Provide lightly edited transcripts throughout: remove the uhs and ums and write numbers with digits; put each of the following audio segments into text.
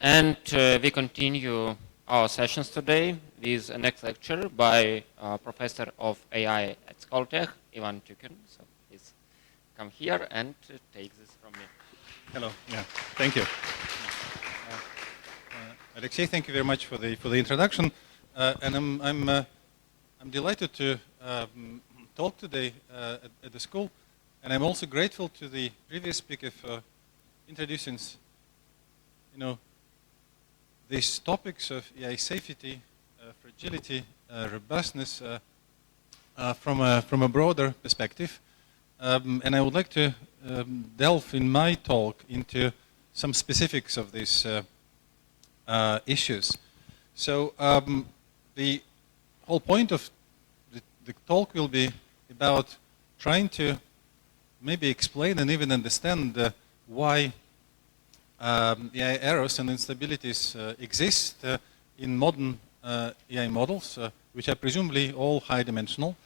And we continue our sessions today with a next lecture by Professor of AI at Skoltech, Ivan Tyukin. So please come here and take this from me. Hello. Yeah. Thank you. Alexei, thank you very much for the introduction. And I'm delighted to talk today at the school, and I'm also grateful to the previous speaker for introducing, these topics of AI safety, fragility, robustness from a broader perspective. And I would like to delve in my talk into some specifics of these issues. So the whole point of the talk will be about trying to maybe explain and even understand why AI errors and instabilities exist in modern AI models, which are presumably all high-dimensional.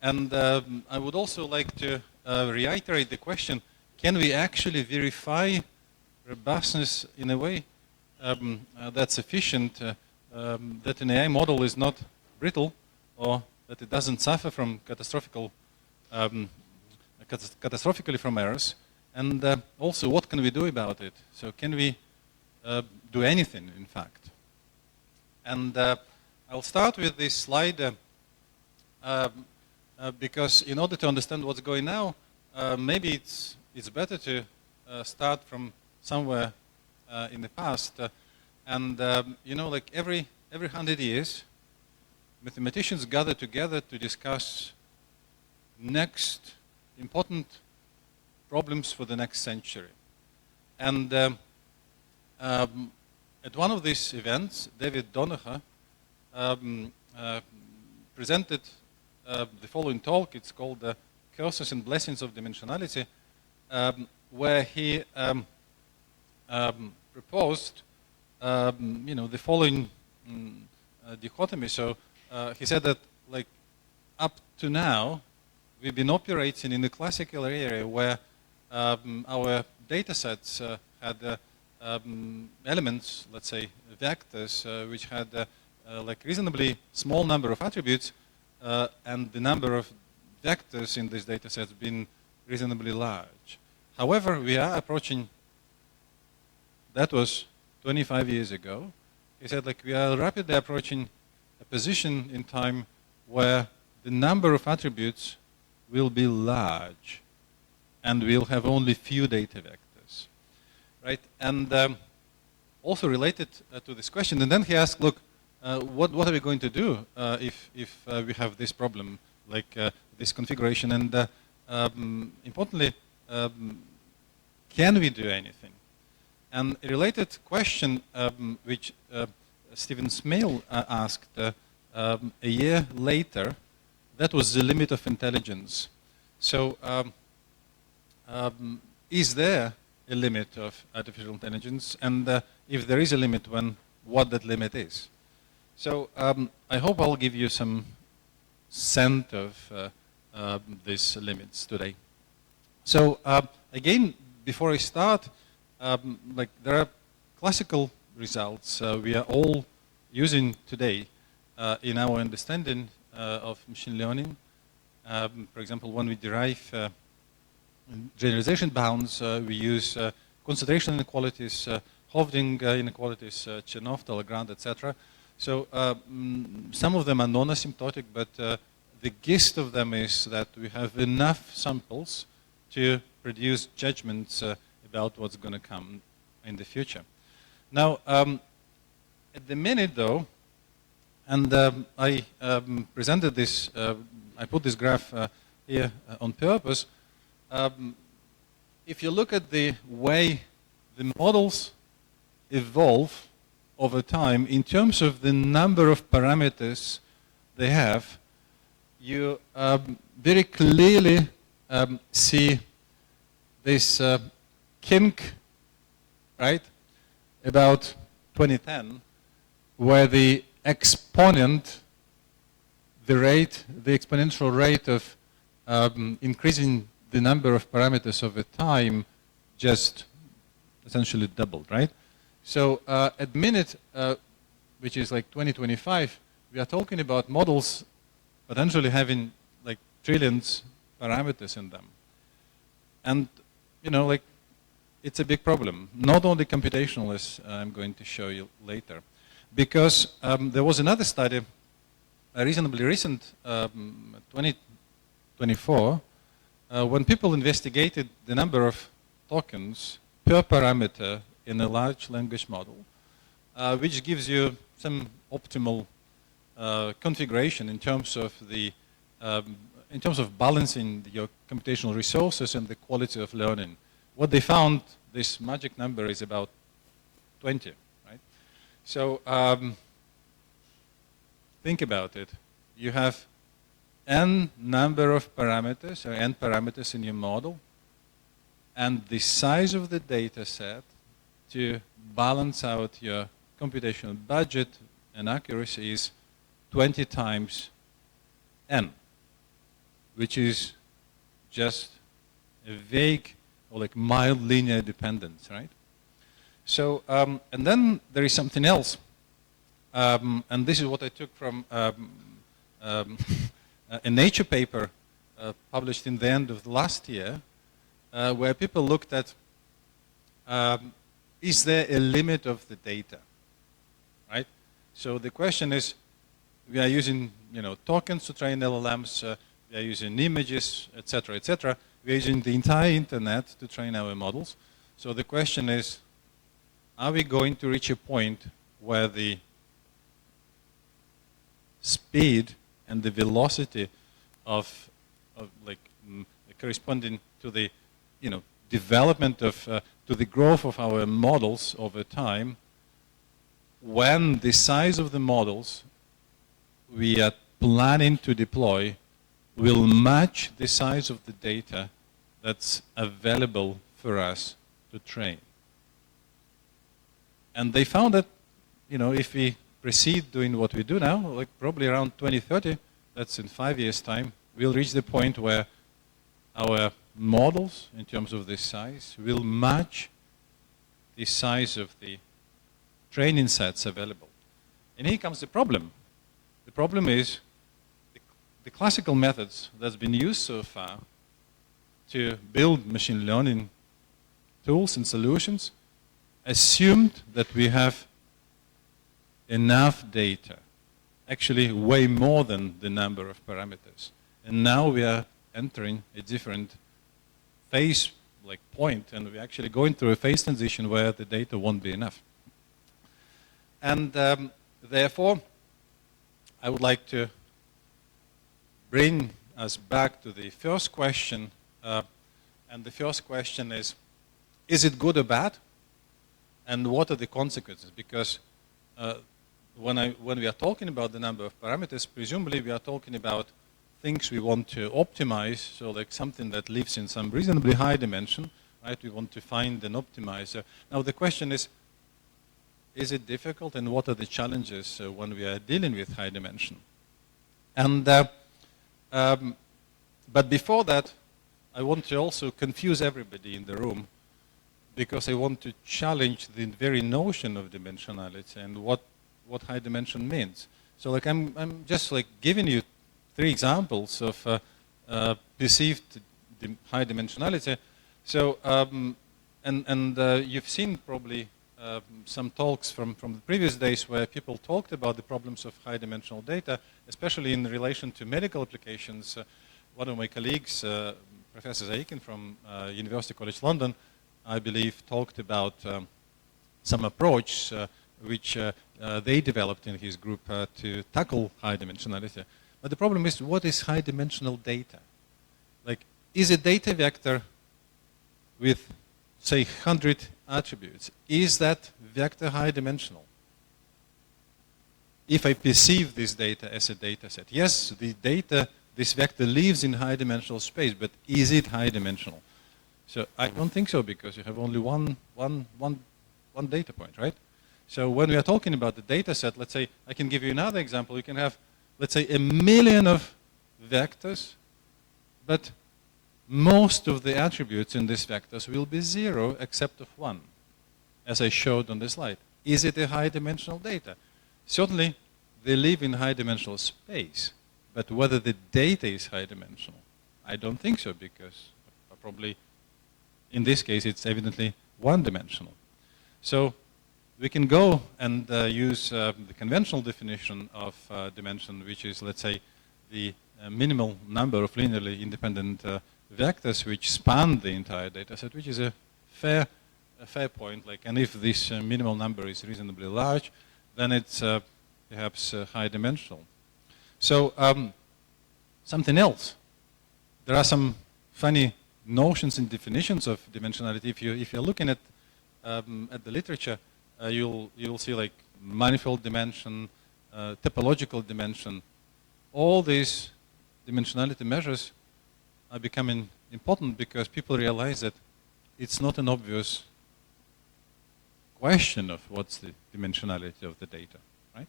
And I would also like to reiterate the question, can we actually verify robustness in a way that's sufficient, that an AI model is not brittle, or that it doesn't suffer from catastrophically from errors? And also, what can we do about it? So can we do anything, in fact? And I'll start with this slide because in order to understand what's going now, maybe it's better to start from somewhere in the past. Like every 100 years, mathematicians gather together to discuss next important problems for the next century. And at one of these events, David Donacher presented the following talk. It's called The Curses and Blessings of Dimensionality, where he proposed the following dichotomy. So he said that, like, up to now, we've been operating in the classical area where our data sets had elements, let's say vectors, which had like reasonably small number of attributes, and the number of vectors in these data sets been reasonably large. However, we are approaching, that was 25 years ago. He said, like, we are rapidly approaching a position in time where the number of attributes will be large, and we'll have only few data vectors, right? And also related to this question, and then he asked, look, what are we going to do if we have this problem, like this configuration? And importantly, can we do anything? And a related question, which Stephen Smale asked a year later, that was the limit of intelligence. So is there a limit of artificial intelligence? And if there is a limit, what that limit is? So I hope I'll give you some sense of these limits today. So again, before I start, like, there are classical results we are all using today in our understanding of machine learning. For example, when we derive generalization bounds, we use concentration inequalities, Hovding inequalities, Chernoff, Legrand, etc. So some of them are non-asymptotic, but the gist of them is that we have enough samples to produce judgments about what's going to come in the future. Now, at the minute, though, and I presented this, I put this graph here on purpose. If you look at the way the models evolve over time in terms of the number of parameters they have, you very clearly see this kink, right, about 2010, where the exponent, the exponential rate of increasing the number of parameters over time just essentially doubled, right? So at minute, which is like 2025, we are talking about models potentially having like trillions parameters in them. And, you know, like, it's a big problem. Not only computational, as I'm going to show you later. Because there was another study, a reasonably recent, 2024, when people investigated the number of tokens per parameter in a large language model, which gives you some optimal configuration in terms of the in terms of balancing your computational resources and the quality of learning. What they found, this magic number is about 20, right? So think about it. You have n number of parameters, or n parameters in your model, and the size of the data set to balance out your computational budget and accuracy is 20 times n, which is just a vague or like mild linear dependence, right? So, and then there is something else, and this is what I took from a Nature paper published in the end of last year, where people looked at, is there a limit of the data, right? So the question is, we are using, you know, tokens to train LLMs, we are using images, etc., etc. We are using the entire internet to train our models. So the question is, are we going to reach a point where the speed and the velocity of like corresponding to the, you know, development of, to the growth of our models over time, when the size of the models we are planning to deploy will match the size of the data that's available for us to train. And they found that, you know, if we proceed doing what we do now, like probably around 2030, that's in 5 years' time, we'll reach the point where our models, in terms of this size, will match the size of the training sets available. And here comes the problem. The problem is the classical methods that's been used so far to build machine learning tools and solutions assumed that we have enough data, actually way more than the number of parameters. And now we are entering a different phase, like point, and we're actually going through a phase transition where the data won't be enough. And therefore, I would like to bring us back to the first question, and the first question is it good or bad? And what are the consequences? Because when we are talking about the number of parameters, presumably we are talking about things we want to optimize, so like something that lives in some reasonably high dimension, right? We want to find an optimizer. Now the question is it difficult, and what are the challenges when we are dealing with high dimension? And but before that, I want to also confuse everybody in the room, because I want to challenge the very notion of dimensionality and what high dimension means. So like I'm just like giving you 3 examples of perceived high dimensionality. So you've seen probably some talks from the previous days where people talked about the problems of high dimensional data, especially in relation to medical applications. One of my colleagues, Professor Tyukin from University College London, I believe, talked about some approach which they developed in his group to tackle high dimensionality. But the problem is, what is high dimensional data? Like, is a data vector with, say, 100 attributes, is that vector high dimensional? If I perceive this data as a data set, yes, the data, this vector lives in high dimensional space, but is it high dimensional? So I don't think so, because you have only one data point, right? So when we are talking about the data set, let's say, I can give you another example. You can have, let's say, 1 million of vectors, but most of the attributes in these vectors will be 0 except of 1. as I showed on the slide. Is it a high-dimensional data? Certainly, they live in high-dimensional space, but whether the data is high-dimensional, I don't think so, because probably in this case it's evidently one-dimensional. So we can go and use the conventional definition of dimension, which is, let's say, the minimal number of linearly independent vectors which span the entire data set, which is a fair point. Like, and if this minimal number is reasonably large, then it's perhaps high-dimensional. So something else. There are some funny notions and definitions of dimensionality. If you're looking at the literature, you'll see like manifold dimension, topological dimension. All these dimensionality measures are becoming important because people realize that it's not an obvious question of what's the dimensionality of the data, right?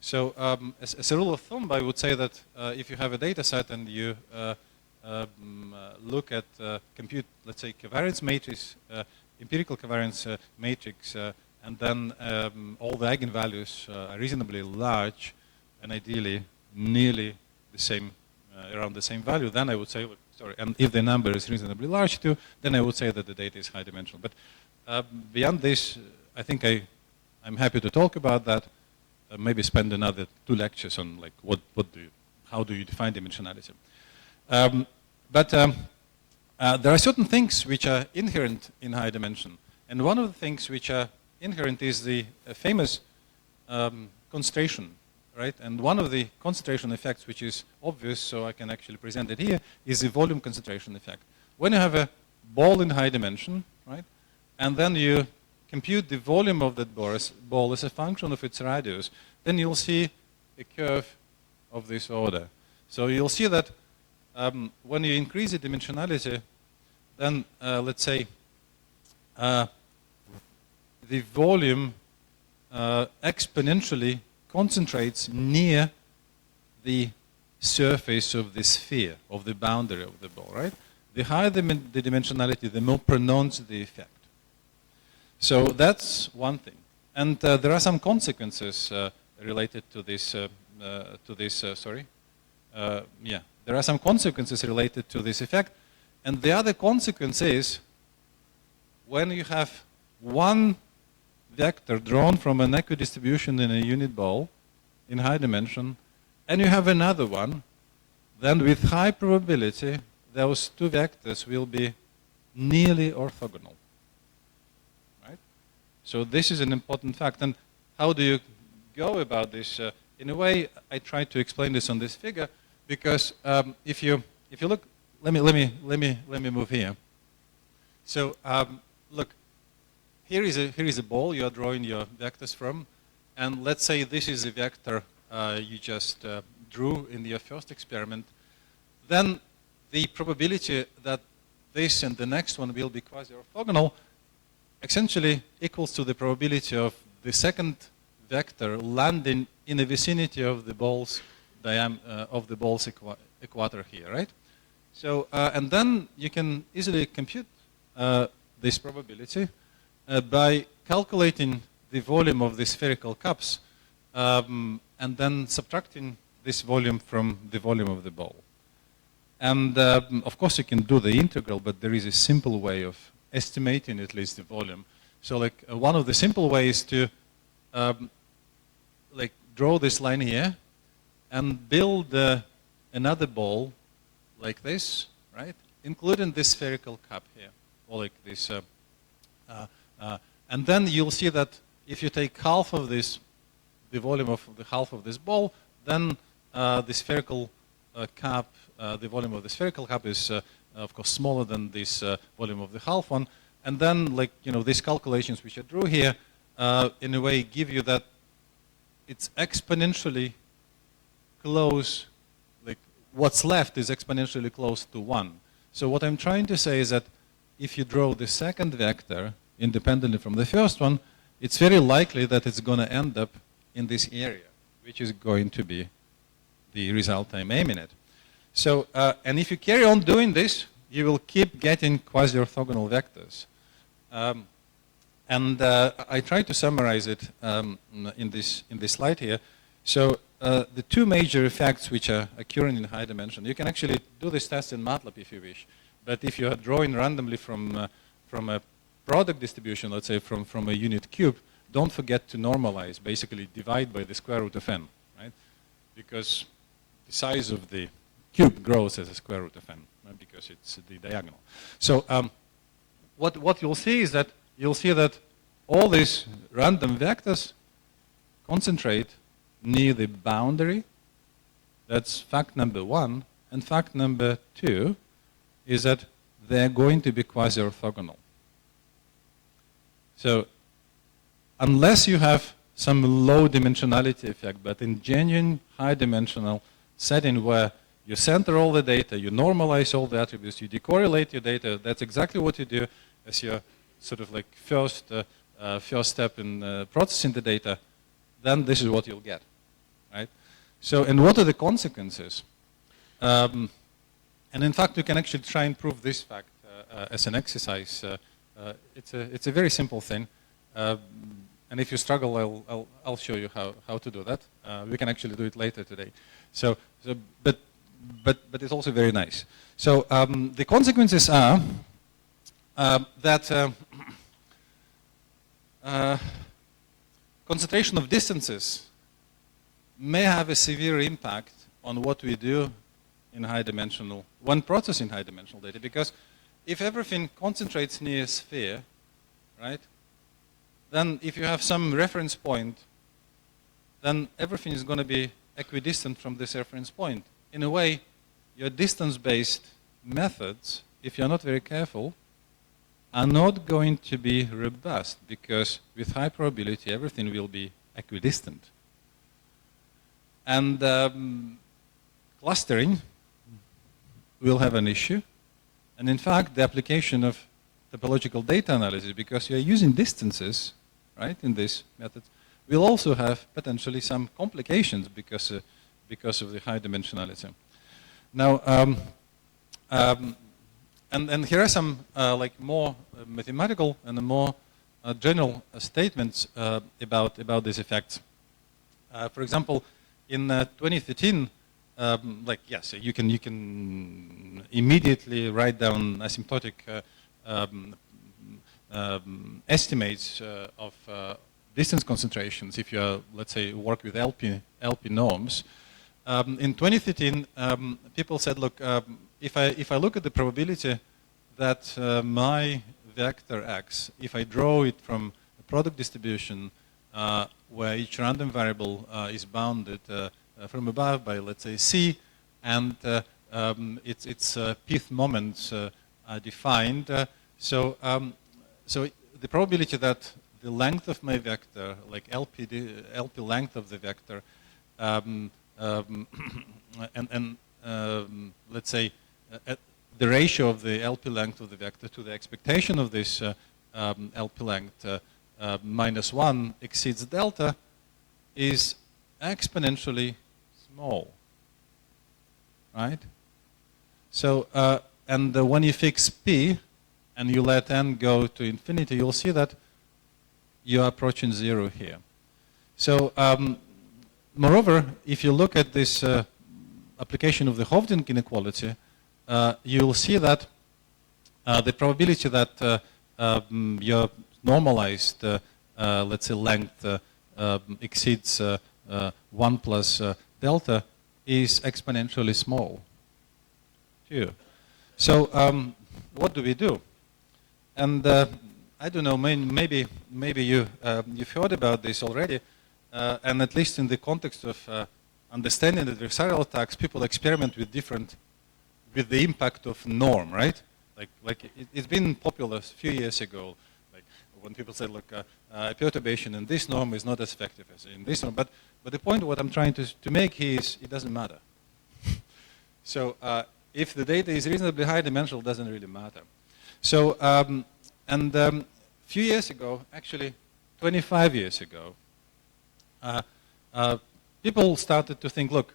So as a rule of thumb, I would say that if you have a data set and you look at compute, let's say, covariance matrix, empirical covariance matrix, and then all the eigenvalues are reasonably large and ideally nearly the same, around the same value, then I would say, sorry, and if the number is reasonably large too, then I would say that the data is high dimensional. But beyond this, I think I'm happy to talk about that. Maybe spend another 2 lectures on like how do you define dimensionality. But there are certain things which are inherent in high dimension. And one of the things which are inherent is the famous concentration, right? And one of the concentration effects which is obvious, so I can actually present it here, is the volume concentration effect. When you have a ball in high dimension, right, and then you compute the volume of that ball as a function of its radius, then you'll see a curve of this order. So you'll see that when you increase the dimensionality, then let's say the volume exponentially concentrates near the surface of the sphere, of the boundary of the ball, right? The higher the dimensionality, the more pronounced the effect. So that's one thing. And there are some consequences related to this, there are some consequences related to this effect. And the other consequence is when you have one vector drawn from an equidistribution in a unit ball in high dimension, and you have another one, then with high probability, those 2 vectors will be nearly orthogonal. Right? So this is an important fact. And how do you go about this? In a way, I try to explain this on this figure, because if you look, let me move here. So look, here is a ball you are drawing your vectors from, and let's say this is a vector you just drew in your first experiment. Then the probability that this and the next one will be quasi-orthogonal essentially equals to the probability of the second vector landing in the vicinity of the ball's equator here, right? So and then you can easily compute this probability by calculating the volume of the spherical cups and then subtracting this volume from the volume of the ball. And of course you can do the integral, but there is a simple way of estimating at least the volume. So like one of the simple ways to like draw this line here and build another ball like this, right? Including this spherical cup here, or like this. And then you'll see that if you take half of this, the volume of the half of this ball, then the spherical cup, the volume of the spherical cup is, of course, smaller than this volume of the half one. And then, like, you know, these calculations which I drew here, in a way, give you that it's exponentially close, like, what's left is exponentially close to 1. So what I'm trying to say is that if you draw the second vector independently from the first one, it's very likely that it's going to end up in this area, which is going to be the result I'm aiming at. So, and if you carry on doing this, you will keep getting quasi-orthogonal vectors. And I tried to summarize it in this slide here. So the two major effects which are occurring in high dimension, you can actually do this test in MATLAB if you wish. But if you are drawing randomly from a product distribution, let's say from a unit cube, don't forget to normalize, basically divide by the square root of n, right? Because the size of the cube grows as a square root of n, right? Because it's the diagonal. So what you'll see is that you'll see that all these random vectors concentrate near the boundary. That's fact number one. And fact number two is that they're going to be quasi-orthogonal. So unless you have some low dimensionality effect, but in genuine high dimensional setting where you center all the data, you normalize all the attributes, you decorrelate your data, that's exactly what you do as your sort of like first step in processing the data, then this is what you'll get, right? So, and what are the consequences? And in fact, you can actually try and prove this fact as an exercise. It's a very simple thing. And if you struggle, I'll show you how to do that. We can actually do it later today. But it's also very nice. So the consequences are that concentration of distances may have a severe impact on what we do in high-dimensional, when processing high-dimensional data, because if everything concentrates near a sphere, right, then if you have some reference point, then everything is going to be equidistant from this reference point. In a way, your distance-based methods, if you're not very careful, are not going to be robust, because with high probability, everything will be equidistant. And clustering will have an issue. And in fact, the application of topological data analysis, because you're using distances, right, in this method, will also have potentially some complications because of the high dimensionality. Now, and here are some like more mathematical and more general statements about these effects. For example, in 2013, like yes, you can immediately write down asymptotic estimates of distance concentrations if you let's say work with LP norms. In 2013, people said, look, if I look at the probability that my vector x, if I draw it from a product distribution where each random variable is bounded from above by, let's say, c, and its pth moments are defined. So the probability that the length of my vector, like LP length of the vector, let's say the ratio of the LP length of the vector to the expectation of this LP length -1 exceeds delta is exponentially small, right? So, and when you fix P and you let n go to infinity, you'll see that you're approaching 0 here. So, moreover, if you look at this application of the Hovden inequality, you'll see that the probability that your normalized, let's say, length exceeds 1 plus delta is exponentially small, too. So what do we do? And I don't know, maybe you've heard about this already, and at least in the context of understanding adversarial attacks, people experiment with with the impact of norm, right? Like it's been popular a few years ago, like when people said, look, a perturbation in this norm is not as effective as in this norm. But the point of what I'm trying to make here is it doesn't matter. So if the data is reasonably high dimensional, it doesn't really matter. So, a few years ago, actually 25 years ago, people started to think, look,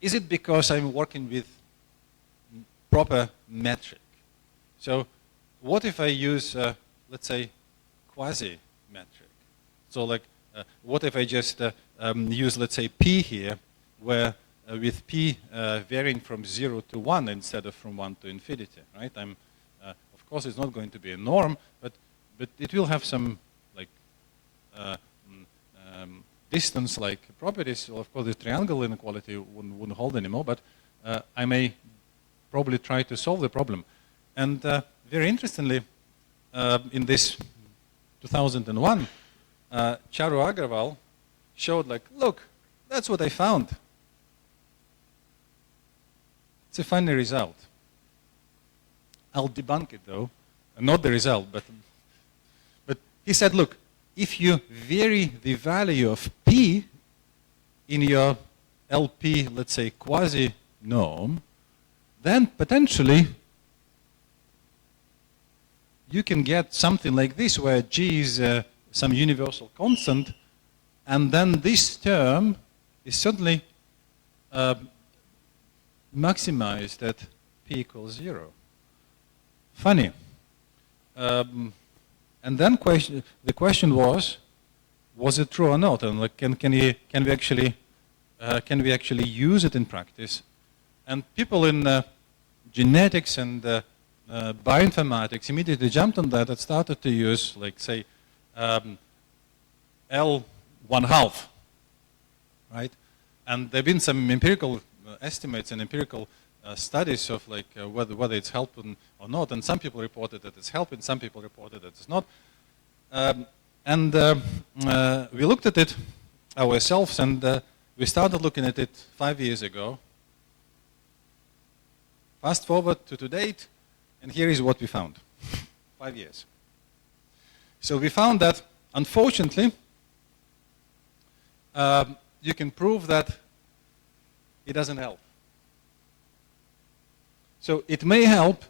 is it because I'm working with proper metric? So what if I use, let's say, quasi-metric. So like, what if I just use, let's say, p here, where with p varying from 0 to 1 instead of from 1 to infinity, right? Of course, it's not going to be a norm, but it will have some like distance-like properties. Well, of course, the triangle inequality wouldn't hold anymore, but I may probably try to solve the problem. And very interestingly, in this 2001, Charu Agrawal showed like, look, that's what I found. It's a funny result. I'll debunk it though, not the result, but he said, look, if you vary the value of p in your LP, let's say, quasi-norm, then potentially you can get something like this, where g is some universal constant, and then this term is certainly maximized at p equals 0. Funny. And then the question was it true or not? And like, can we actually use it in practice? And people in genetics and bioinformatics immediately jumped on that and started to use, like, say, L1/2, right? And there have been some empirical estimates and empirical studies of like whether it's helping or not, and some people reported that it's helping, some people reported that it's not. We looked at it ourselves, and we started looking at it 5 years ago. Fast forward to date, and here is what we found. 5 years. So we found that, unfortunately, you can prove that it doesn't help. So it may help,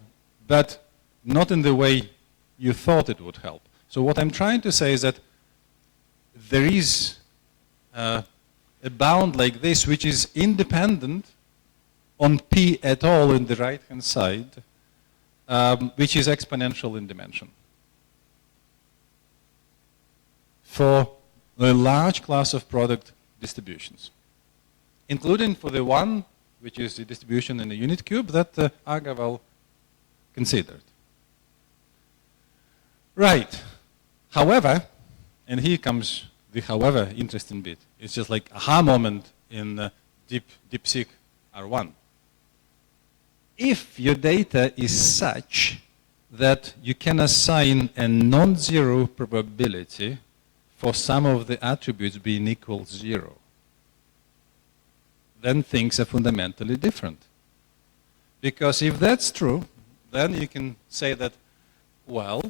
but not in the way you thought it would help. So what I'm trying to say is that there is a bound like this, which is independent on p at all in the right-hand side, which is exponential in dimension. For a large class of product distributions, including for the one which is the distribution in a unit cube that Agrawal considered. Right. However, and here comes the however interesting bit. It's just like aha moment in DeepSeek R1. If your data is such that you can assign a non-zero probability for some of the attributes being equal 0, then things are fundamentally different. Because if that's true, then you can say that, well,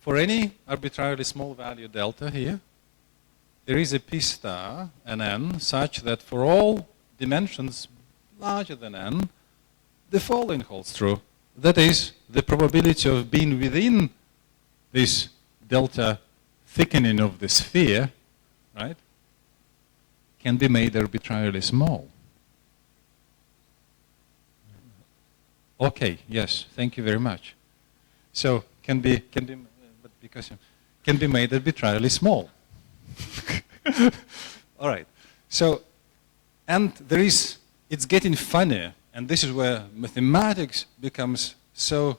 for any arbitrarily small value delta here, there is a p star, an n, such that for all dimensions larger than n, the following holds true. That is, the probability of being within this delta thickening of the sphere, right, can be made arbitrarily small. Okay, yes, thank you very much. So can be made arbitrarily small. All right. So, and it's getting funnier, and this is where mathematics becomes so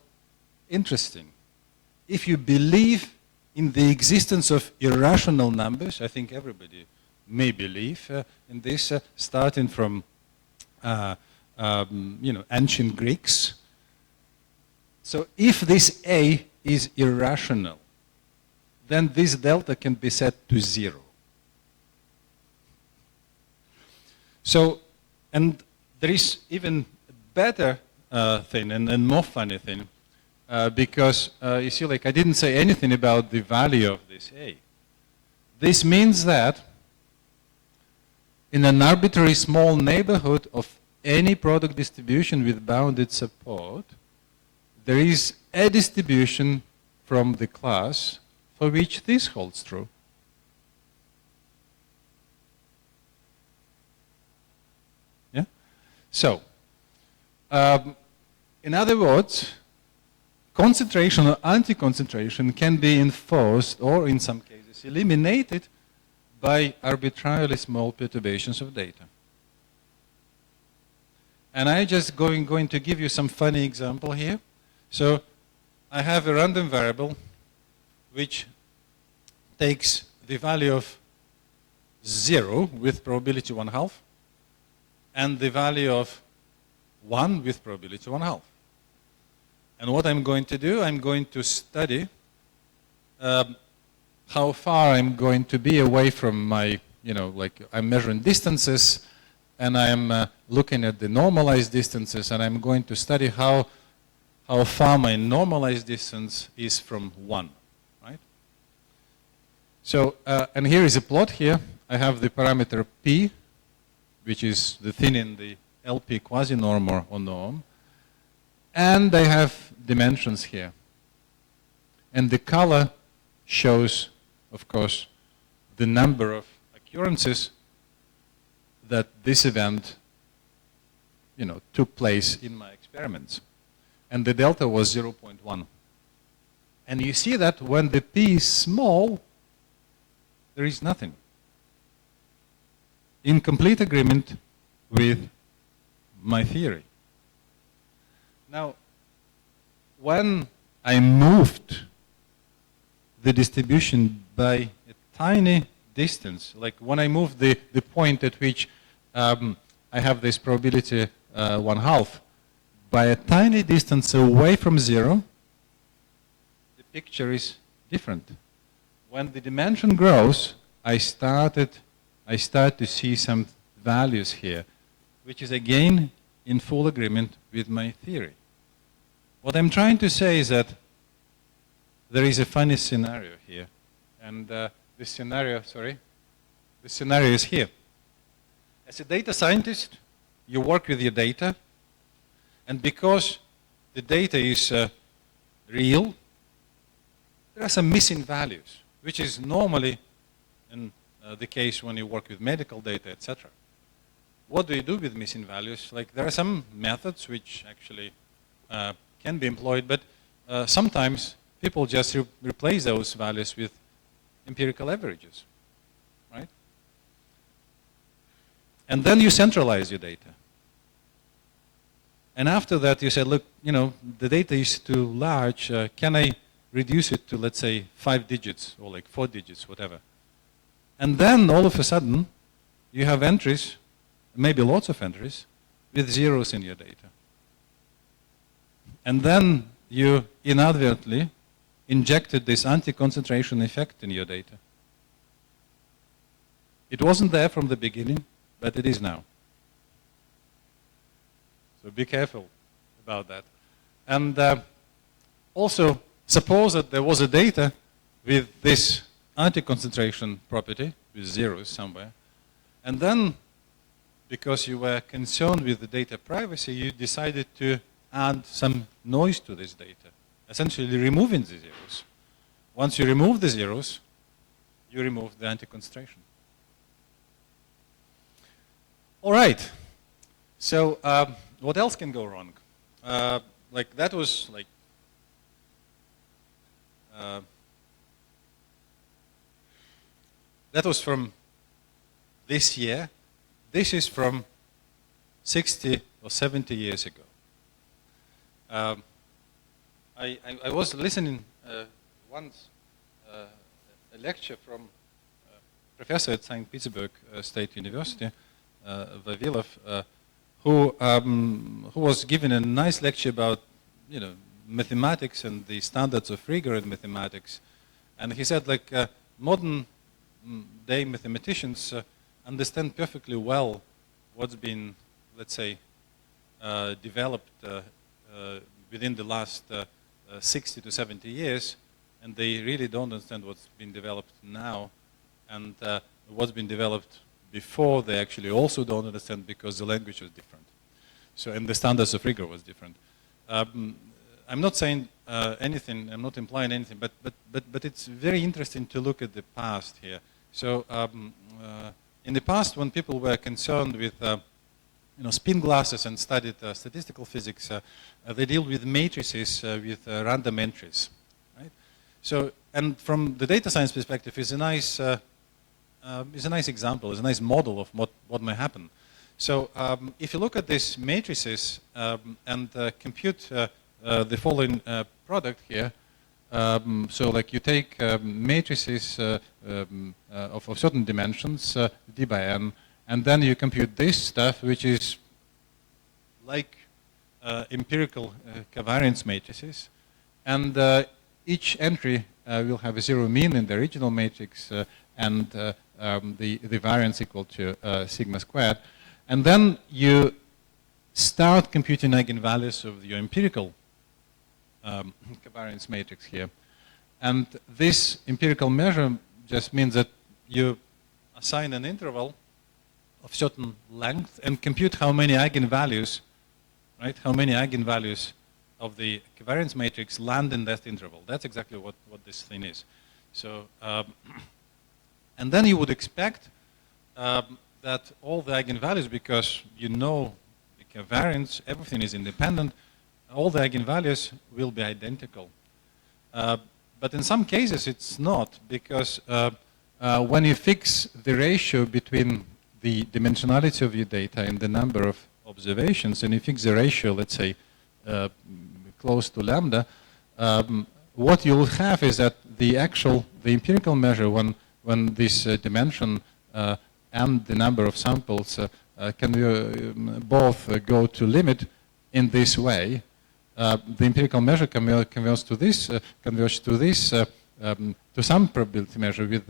interesting. If you believe in the existence of irrational numbers, I think everybody may believe in this, starting from ancient Greeks. So if this A is irrational, then this delta can be set to 0. So, and there is even a better thing and more funny thing, because you see, like, I didn't say anything about the value of this A. This means that in an arbitrary small neighborhood of any product distribution with bounded support, there is a distribution from the class for which this holds true. Yeah? So, in other words, concentration or anti-concentration can be enforced or in some cases eliminated by arbitrarily small perturbations of data. And I'm just going to give you some funny example here. So I have a random variable which takes the value of 0 with probability 1/2 and the value of 1 with probability 1/2. And what I'm going to do, I'm going to study how far I'm going to be away from my, like I'm measuring distances and I'm looking at the normalized distances, and I'm going to study how far my normalized distance is from 1, right? So, and here is a plot here. I have the parameter P, which is the thin in the LP quasi-norm or norm, and I have dimensions here. And the color shows, of course, the number of occurrences that this event, took place in my experiments. And the delta was 0.1. And you see that when the P is small, there is nothing. In complete agreement with my theory. Now, when I moved the distribution by a tiny distance, like when I moved the point at which I have this probability 1/2 by a tiny distance away from 0, the picture is different. When the dimension grows, I start to see some values here, which is again in full agreement with my theory. What I'm trying to say is that there is a funny scenario here, and this scenario is here. As a data scientist, you work with your data, and because the data is real, there are some missing values, which is normally in the case when you work with medical data, etc. What do you do with missing values? Like, there are some methods which actually can be employed, but sometimes people just replace those values with empirical averages, right? And then you centralize your data. And after that you say, look, the data is too large, can I reduce it to, let's say, 5 digits or like 4 digits, whatever. And then all of a sudden you have entries, maybe lots of entries, with zeros in your data. And then you inadvertently injected this anti-concentration effect in your data. It wasn't there from the beginning, but it is now. So be careful about that. And also, suppose that there was a data with this anti-concentration property, with zeros somewhere, and then, because you were concerned with the data privacy, you decided to add some noise to this data, essentially removing the zeros. Once you remove the zeros, you remove the anti-concentration. All right. So what else can go wrong? Like, that was like that was from this year. This is from 60 or 70 years ago. I was listening once a lecture from a professor at St. Petersburg State University, Vavilov, who was giving a nice lecture about mathematics and the standards of rigor in mathematics, and he said, like, modern day mathematicians understand perfectly well what's been, let's say, developed within the last 60 to 70 years, and they really don't understand what's been developed now, and what's been developed before they actually also don't understand, because the language was different. So, and the standards of rigor was different. I'm not saying anything, I'm not implying anything, but it's very interesting to look at the past here. So in the past, when people were concerned with spin glasses and studied statistical physics, they deal with matrices with random entries, right? So, and from the data science perspective, is a nice example, is a nice model of what may happen. So, if you look at these matrices and compute the following product here, so like you take matrices of certain dimensions, d by n, and then you compute this stuff, which is like empirical covariance matrices. And each entry will have a zero mean in the original matrix and the variance equal to sigma squared. And then you start computing eigenvalues of your empirical covariance matrix here. And this empirical measure just means that you assign an interval of certain length and compute how many eigenvalues, right? How many eigenvalues of the covariance matrix land in that interval. That's exactly what this thing is. So, and then you would expect that all the eigenvalues, because you know the covariance, everything is independent, all the eigenvalues will be identical. But in some cases it's not, because when you fix the ratio between the dimensionality of your data and the number of observations, and you fix the ratio, let's say, close to lambda, what you'll have is that the empirical measure, when this dimension and the number of samples can both go to limit in this way, the empirical measure converges to this, to some probability measure with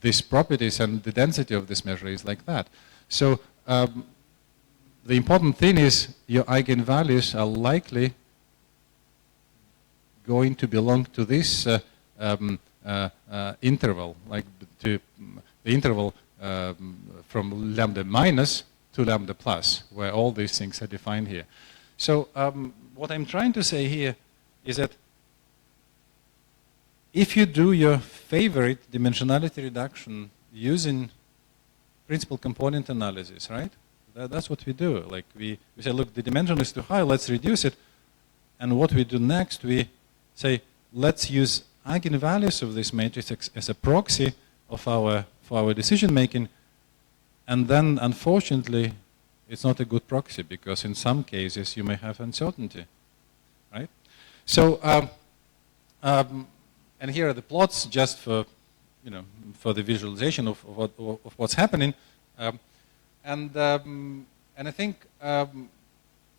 these properties, and the density of this measure is like that. So the important thing is your eigenvalues are likely going to belong to this interval, like to the interval from lambda minus to lambda plus, where all these things are defined here. So what I'm trying to say here is that if you do your favorite dimensionality reduction using principal component analysis, right? That's what we do. Like we say, look, the dimension is too high, let's reduce it. And what we do next, we say, let's use eigenvalues of this matrix as a proxy for our decision making. And then, unfortunately, it's not a good proxy, because in some cases you may have uncertainty, right? So, and here are the plots just for, for the visualization of what's happening. And I think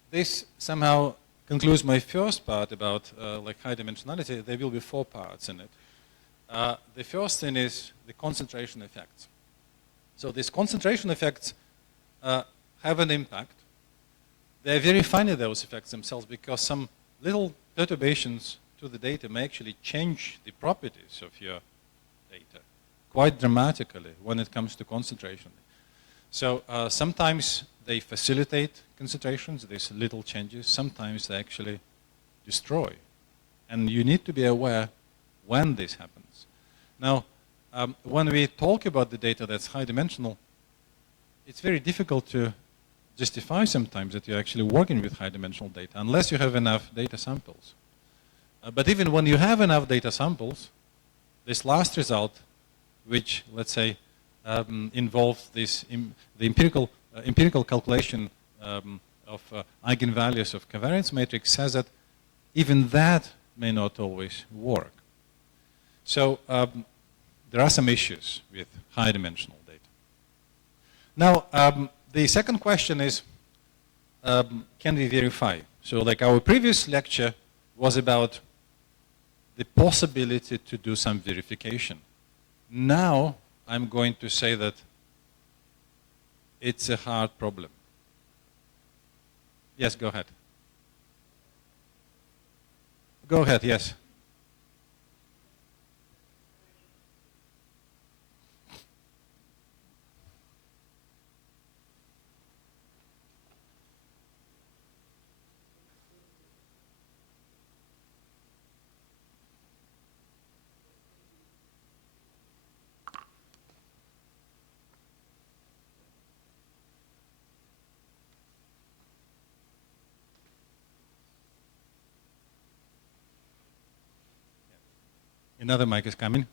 this somehow concludes my first part about like high dimensionality. There will be 4 parts in it. The first thing is the concentration effects. So these concentration effects have an impact. They're very funny, those effects themselves, because some little perturbations to the data may actually change the properties of your data quite dramatically when it comes to concentration. So sometimes they facilitate concentrations, these little changes. Sometimes they actually destroy. And you need to be aware when this happens. Now, when we talk about the data that's high dimensional, it's very difficult to justify sometimes that you're actually working with high dimensional data unless you have enough data samples. But even when you have enough data samples, this last result, which let's say involves this the empirical calculation of eigenvalues of covariance matrix, says that even that may not always work. So there are some issues with high dimensional data. Now, the second question is, can we verify? So like our previous lecture was about the possibility to do some verification. Now I'm going to say that it's a hard problem. Yes, go ahead. Go ahead, yes. Another mic is coming.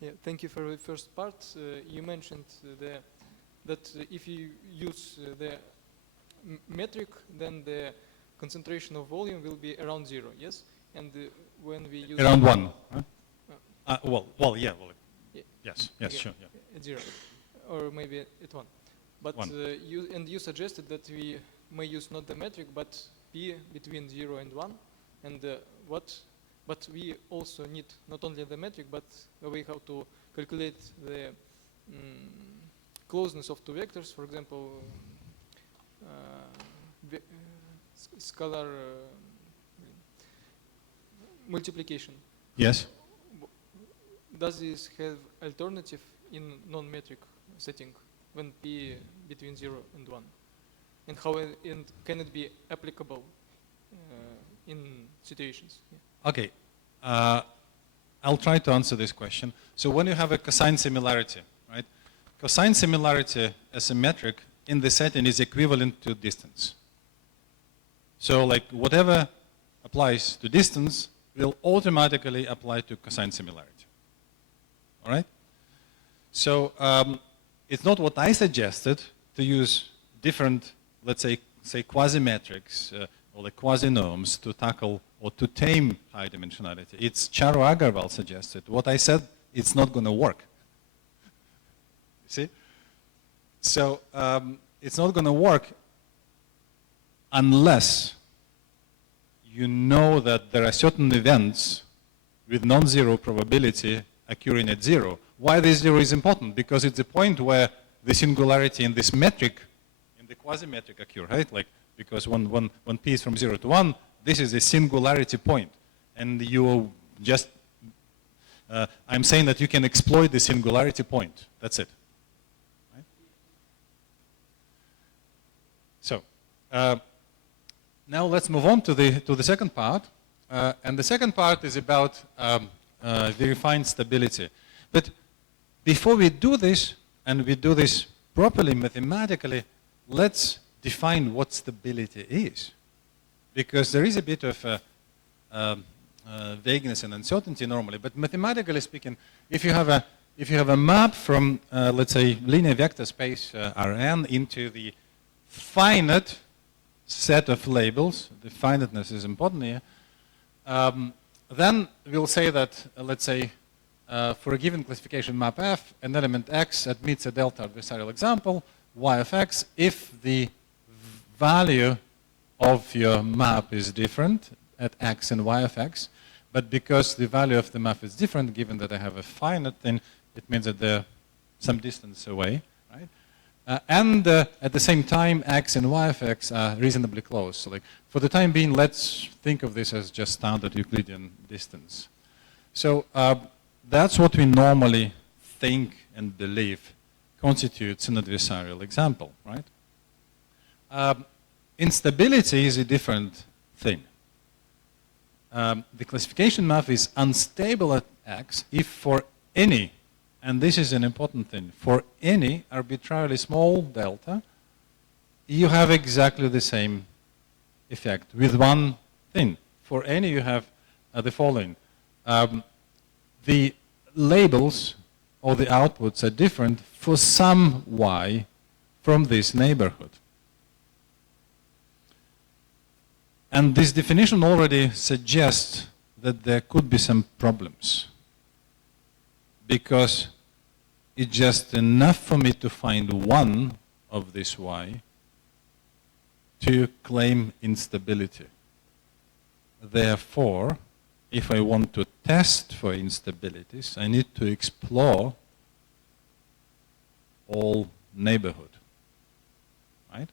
Yeah, thank you for the first part. You mentioned that if you use the metric, then the concentration of volume will be around 0, yes? And when we use... Around 1. Huh? Yeah. Yeah. Yes, Okay. sure. Yeah. At 0, or maybe at 1. But 1. You suggested that we may use not the metric, but p between 0 and 1. And but we also need not only the metric, but a way how to calculate the closeness of two vectors. For example, scalar multiplication. Yes. Does this have alternative in non-metric setting when p between 0 and 1? And how can it be applicable in situations? Yeah. Okay. I'll try to answer this question. So when you have a cosine similarity, right? Cosine similarity as a metric in the setting is equivalent to distance. So like whatever applies to distance will automatically apply to cosine similarity. All right? So it's not what I suggested to use different, let's say quasi-metrics or the quasi-norms to tackle or to tame high dimensionality. It's Charu Agarwal suggested. What I said, it's not going to work. See? So it's not going to work unless you know that there are certain events with non-zero probability occurring at 0. Why this 0 is important? Because it's the point where the singularity in this metric, in the quasi-metric occur, right? Like, because when p is from 0 to 1, this is a singularity point. And you just, I'm saying that you can exploit the singularity point. That's it. Right? So, now let's move on to the second part. And the second part is about verifying stability. But before we do this, and we do this properly mathematically, let's define what stability is. Because there is a bit of vagueness and uncertainty normally, but mathematically speaking, if you have a map from, let's say, linear vector space Rn into the finite set of labels, the finiteness is important here, then we'll say that, let's say, for a given classification map F, an element X admits a delta adversarial example, Y of X, if the value of your map is different at X and Y of X, but because the value of the map is different, given that I have a finite, then it means that they're some distance away, right? And at the same time, X and Y of X are reasonably close. So like, for the time being, let's think of this as just standard Euclidean distance. So that's what we normally think and believe constitutes an adversarial example, right? Instability is a different thing. The classification map is unstable at X if for any, and this is an important thing, for any arbitrarily small delta, you have exactly the same effect with one thing. For any, you have the following. The labels or the outputs are different for some y from this neighborhood. And this definition already suggests that there could be some problems, because it's just enough for me to find one of this y to claim instability. Therefore, if I want to test for instabilities, I need to explore all neighborhood, right?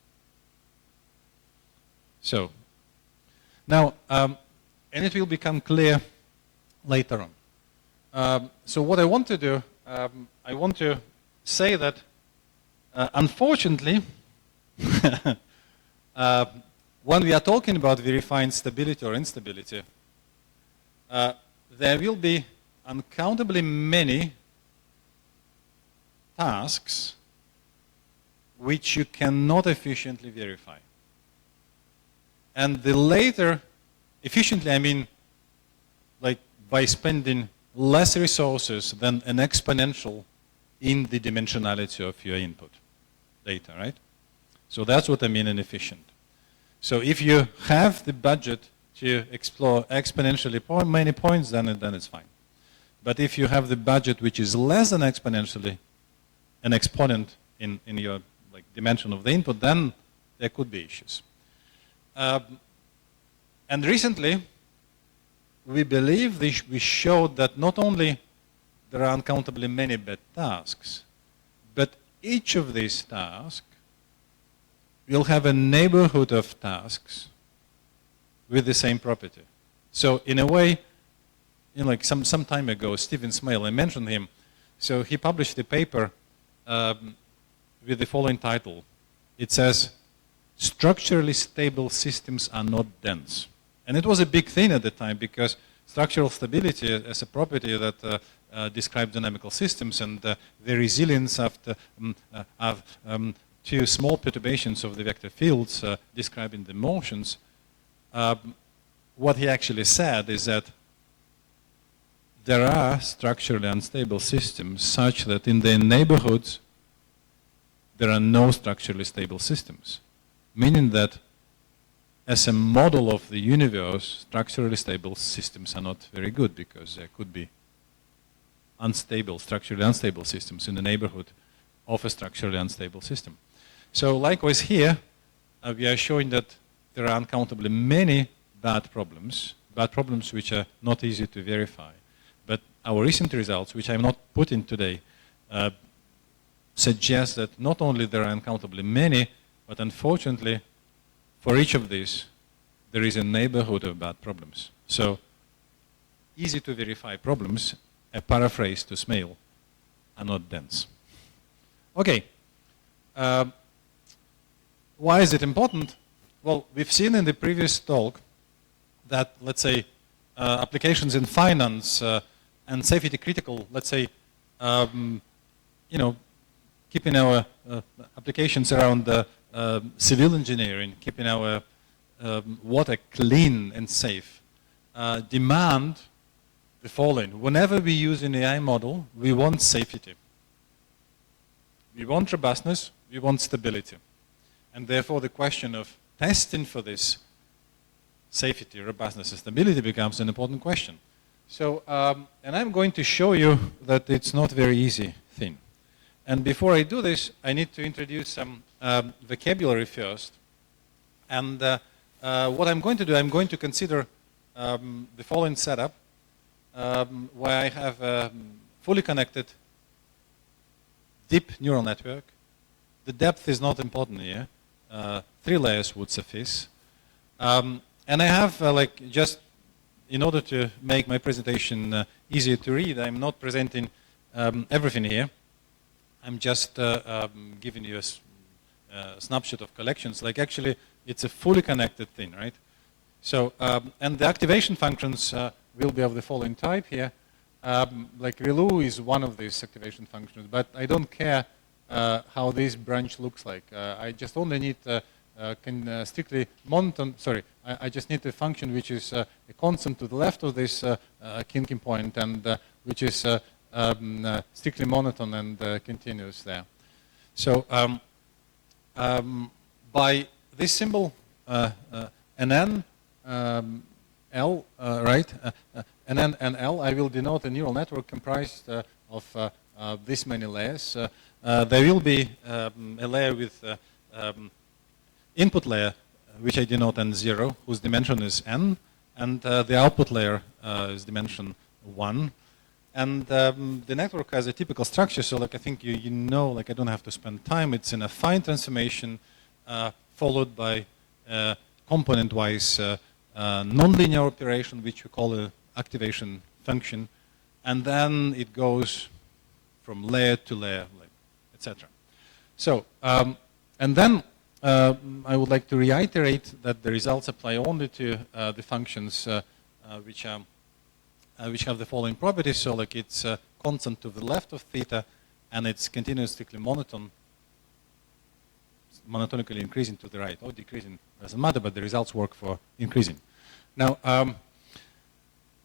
So, now, and it will become clear later on. So what I want to do, I want to say that, unfortunately, when we are talking about verifying stability or instability, there will be uncountably many tasks which you cannot efficiently verify. And the later, efficiently I mean like by spending less resources than an exponential in the dimensionality of your input data, right? So that's what I mean in efficient. So if you have the budget to explore exponentially many points, then it's fine. But if you have the budget which is less than exponentially an exponent in your dimension of the input, then there could be issues. And recently, we believe we showed that not only there are uncountably many bad tasks, but each of these tasks will have a neighborhood of tasks with the same property. So in a way, like some time ago, Stephen Smale, I mentioned him, so he published a paper with the following title. It says, "Structurally stable systems are not dense." And it was a big thing at the time because structural stability as a property that describes dynamical systems and the resilience of two small perturbations of the vector fields describing the motions, what he actually said is that there are structurally unstable systems such that in their neighborhoods there are no structurally stable systems, meaning that as a model of the universe, structurally stable systems are not very good because there could be unstable, structurally unstable systems in the neighborhood of a structurally unstable system. So likewise here, we are showing that there are uncountably many bad problems which are not easy to verify. But our recent results, which I'm not putting today, suggest that not only there are uncountably many, but unfortunately, for each of these, there is a neighborhood of bad problems. So, easy to verify problems, a paraphrase to Smale, are not dense. Okay. Why is it important? Well, we've seen in the previous talk that, let's say, applications in finance and safety critical, let's say, keeping our applications around civil engineering, keeping our water clean and safe, demand the following. Whenever we use an AI model, we want safety. We want robustness, we want stability. And therefore the question of testing for this safety, robustness, and stability becomes an important question. So, and I'm going to show you that it's not a very easy thing. And before I do this, I need to introduce some vocabulary first. And what I'm going to do, I'm going to consider the following setup, where I have a fully connected deep neural network. The depth is not important here. 3 layers would suffice. And I have, just in order to make my presentation easier to read, I'm not presenting everything here. I'm just giving you a snapshot of collections. Like actually, it's a fully connected thing, right? So, and the activation functions will be of the following type here. Like ReLU is one of these activation functions, but I don't care how this branch looks like. I just only need strictly monotone. Sorry, I just need a function which is a constant to the left of this kinking point, and which is strictly monotone and continuous there. So by this symbol NN L, right? NN and L, I will denote a neural network comprised of this many layers. There will be a layer with input layer, which I denote N0, whose dimension is N, and the output layer is dimension 1. And the network has a typical structure, so like I think you know, like I don't have to spend time. It's an affine transformation followed by component-wise nonlinear operation, which we call an activation function, and then it goes from layer to layer, etc. So, and then I would like to reiterate that the results apply only to the functions which have the following properties. So, like it's constant to the left of theta, and it's continuously monotonically increasing to the right, or decreasing, doesn't matter, but the results work for increasing. Now,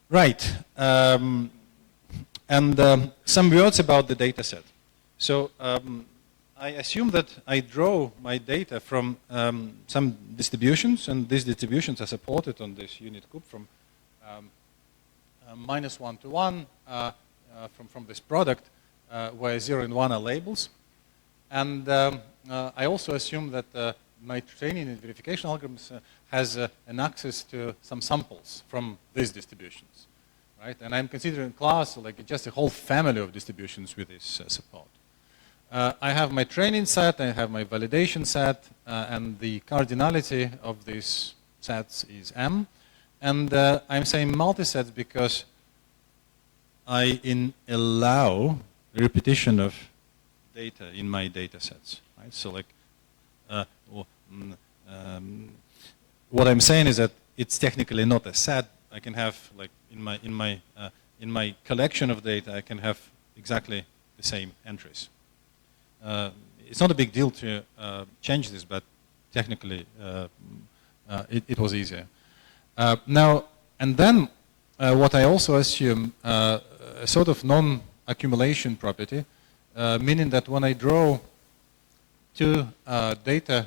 Right. Some words about the data set. So I assume that I draw my data from some distributions, and these distributions are supported on this unit kube from -1 to 1 from this product where 0 and 1 are labels. And I also assume that my training and verification algorithms has an access to some samples from these distributions, right? And I'm considering class like just a whole family of distributions with this support. I have my training set, I have my validation set, and the cardinality of these sets is M. And I'm saying multi-sets because I allow repetition of data in my data sets, right? So like, what I'm saying is that it's technically not a set. I can have like in my collection of data, I can have exactly the same entries. It's not a big deal to change this, but technically it was easier. Now, and then what I also assume, a sort of non-accumulation property, meaning that when I draw two data,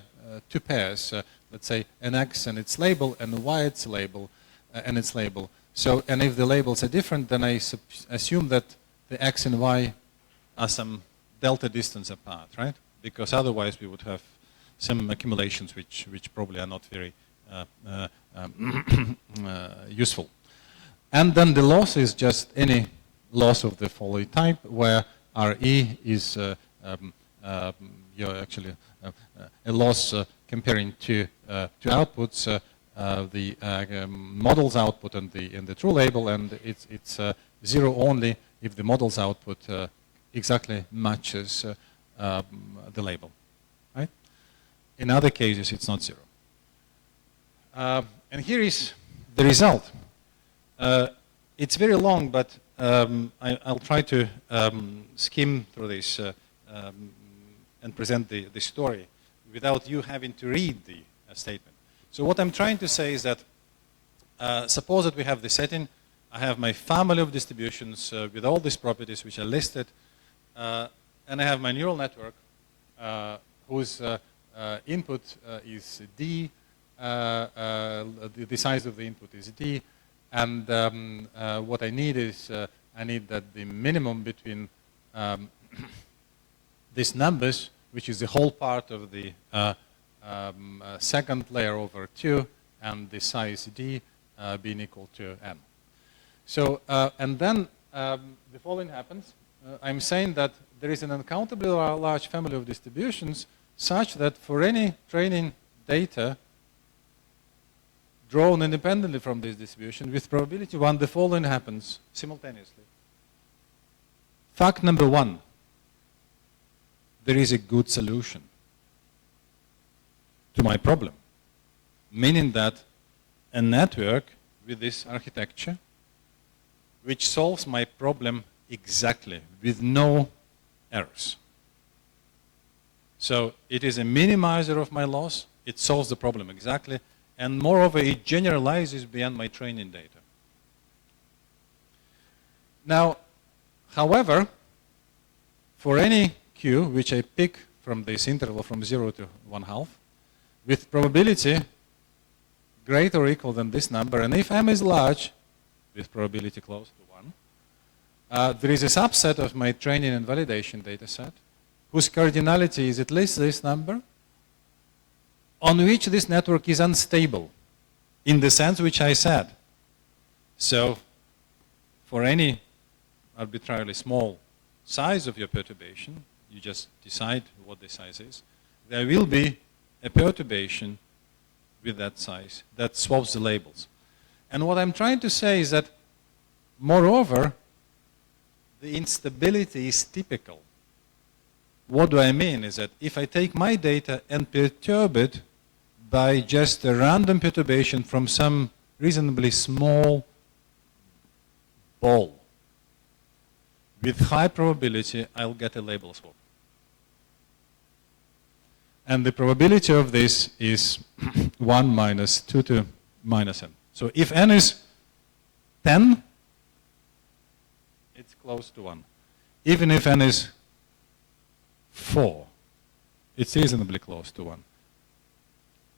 two pairs, let's say an X and its label, and a Y its label, and its label. So, and if the labels are different, then I assume that the X and Y are some delta distance apart, right? Because otherwise we would have some accumulations which probably are not very useful. And then the loss is just any loss of the following type, where RE is actually a loss comparing two outputs, the model's output and the true label, and it's 0 only if the model's output exactly matches the label, right? In other cases, it's not 0. And here is the result. It's very long, but I'll try to skim through this and present the story without you having to read the statement. So what I'm trying to say is that suppose that we have the setting. I have my family of distributions with all these properties which are listed, and I have my neural network whose input is D, the size of the input is D, and what I need is I need that the minimum between these numbers, which is the whole part of the second layer over 2, and the size D being equal to n. So, and then the following happens. I'm saying that there is an uncountably large family of distributions such that for any training data drawn independently from this distribution with probability 1, the following happens simultaneously. Fact number 1, there is a good solution to my problem, meaning that a network with this architecture which solves my problem exactly with no errors. So it is a minimizer of my loss, it solves the problem exactly, and moreover it generalizes beyond my training data. Now, however, for any Q which I pick from this interval from 0 to 1/2, with probability greater or equal than this number, and if m is large, with probability close to 1, there is a subset of my training and validation data set whose cardinality is at least this number, on which this network is unstable in the sense which I said. So for any arbitrarily small size of your perturbation, you just decide what the size is, there will be a perturbation with that size that swaps the labels. And what I'm trying to say is that, moreover, the instability is typical. What do I mean is that if I take my data and perturb it by just a random perturbation from some reasonably small ball, with high probability, I'll get a label swap. And the probability of this is 1 minus 2 to minus n. So if n is 10, it's close to 1. Even if n is 4, it's reasonably close to 1.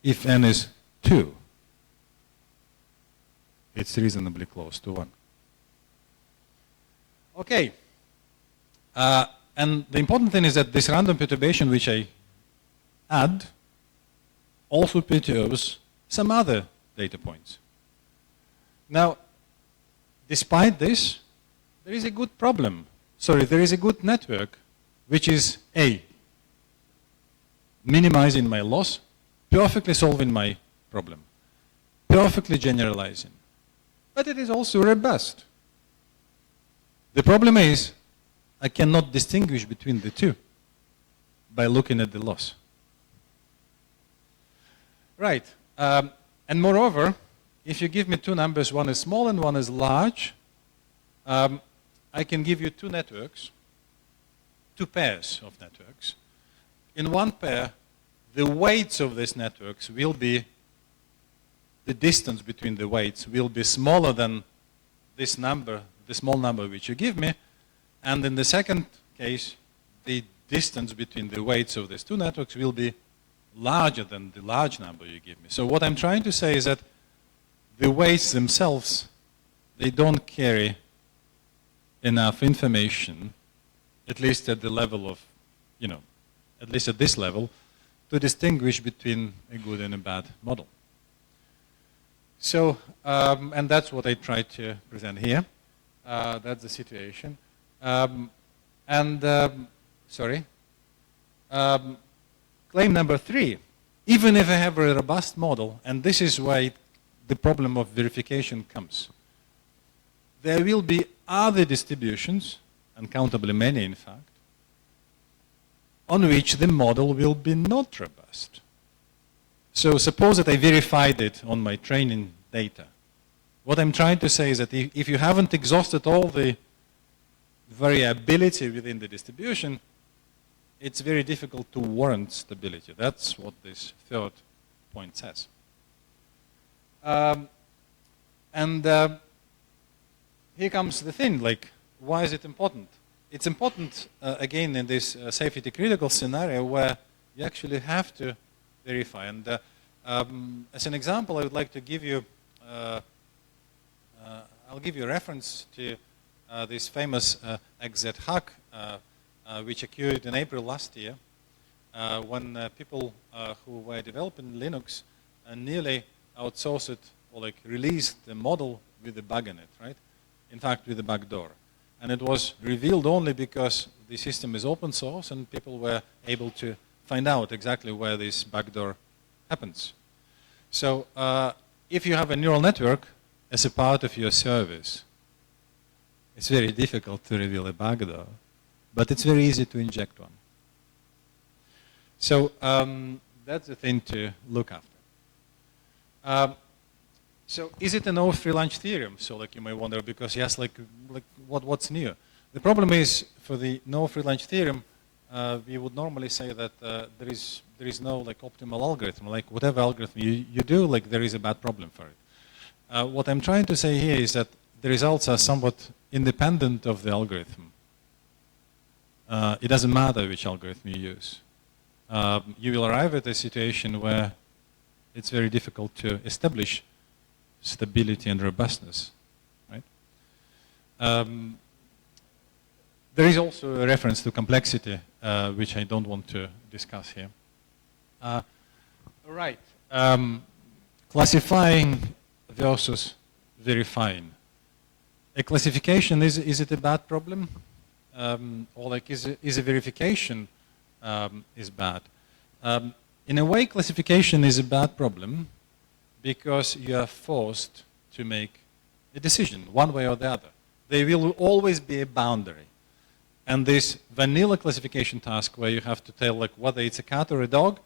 If n is 2, it's reasonably close to 1. Okay. And the important thing is that this random perturbation which I add also perturbs some other data points. Now, despite this, there is a good problem. Sorry, there is a good network which is A, minimizing my loss, perfectly solving my problem, perfectly generalizing. But it is also robust. The problem is I cannot distinguish between the two by looking at the loss. Right. And moreover, if you give me two numbers, one is small and one is large, I can give you two networks, two pairs of networks. In one pair, the weights of these networks will be, the distance between the weights will be smaller than this number, the small number which you give me. And in the second case, the distance between the weights of these two networks will be larger than the large number you give me. So what I'm trying to say is that the weights themselves, they don't carry enough information, at least at the level of, at least at this level, to distinguish between a good and a bad model. So, and that's what I tried to present here. That's the situation. Claim number 3, even if I have a robust model, and this is why the problem of verification comes, there will be other distributions, uncountably many in fact, on which the model will be not robust. So suppose that I verified it on my training data. What I'm trying to say is that if you haven't exhausted all the variability within the distribution, it's very difficult to warrant stability. That's what this third point says. Here comes the thing, like, why is it important? It's important, again, in this safety critical scenario where you actually have to verify. And as an example, I would like to give you, I'll give you a reference to this famous XZ hack, which occurred in April last year, when people who were developing Linux nearly outsourced or like released the model with a bug in it, right? In fact, with a backdoor. And it was revealed only because the system is open source and people were able to find out exactly where this backdoor happens. So if you have a neural network as a part of your service, it's very difficult to reveal a backdoor, but it's very easy to inject one. So that's the thing to look after. So is it a no free lunch theorem? So like you may wonder, because yes, like what's new? The problem is for the no free lunch theorem, we would normally say that there is no like optimal algorithm. Like whatever algorithm you do, like there is a bad problem for it. What I'm trying to say here is that the results are somewhat independent of the algorithm. It doesn't matter which algorithm you use. You will arrive at a situation where it's very difficult to establish stability and robustness, right? There is also a reference to complexity, which I don't want to discuss here. Right. Classifying versus verifying. A classification, is it a bad problem? Or like is a verification is bad? In a way, classification is a bad problem because you are forced to make a decision one way or the other. There will always be a boundary. And this vanilla classification task where you have to tell like whether it's a cat or a dog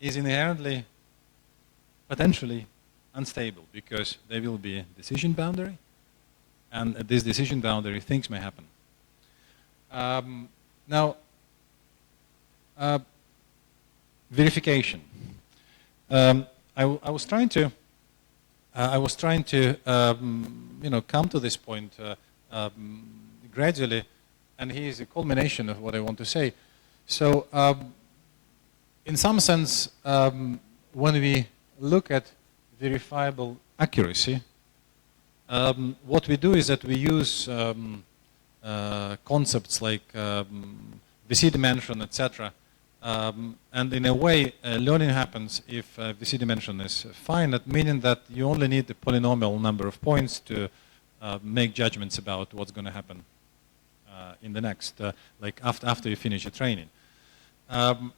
is inherently, potentially unstable because there will be a decision boundary, and at this decision boundary things may happen. Now, verification. I was trying to come to this point gradually, and here is a culmination of what I want to say. So in some sense, when we look at verifiable accuracy, what we do is that we use concepts like VC dimension, etc. And in a way, learning happens if VC dimension is finite, meaning that you only need a polynomial number of points to make judgments about what's going to happen in the next, like after you finish your training. And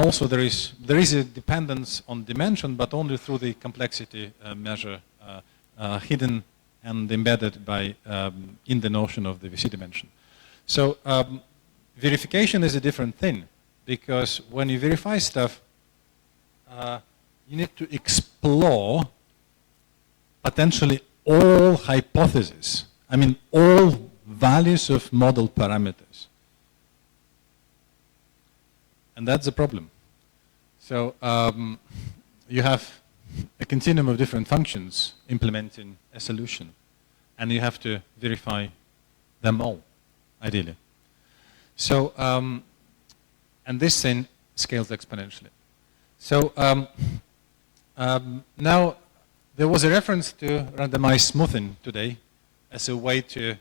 also there is a dependence on dimension, but only through the complexity measure hidden and embedded by in the notion of the VC dimension. So verification is a different thing, because when you verify stuff, you need to explore potentially all hypotheses. I mean, all values of model parameters. And that's the problem. So you have a continuum of different functions implementing a solution, and you have to verify them all, ideally. So, and this thing scales exponentially. So now there was a reference to randomized smoothing today as a way to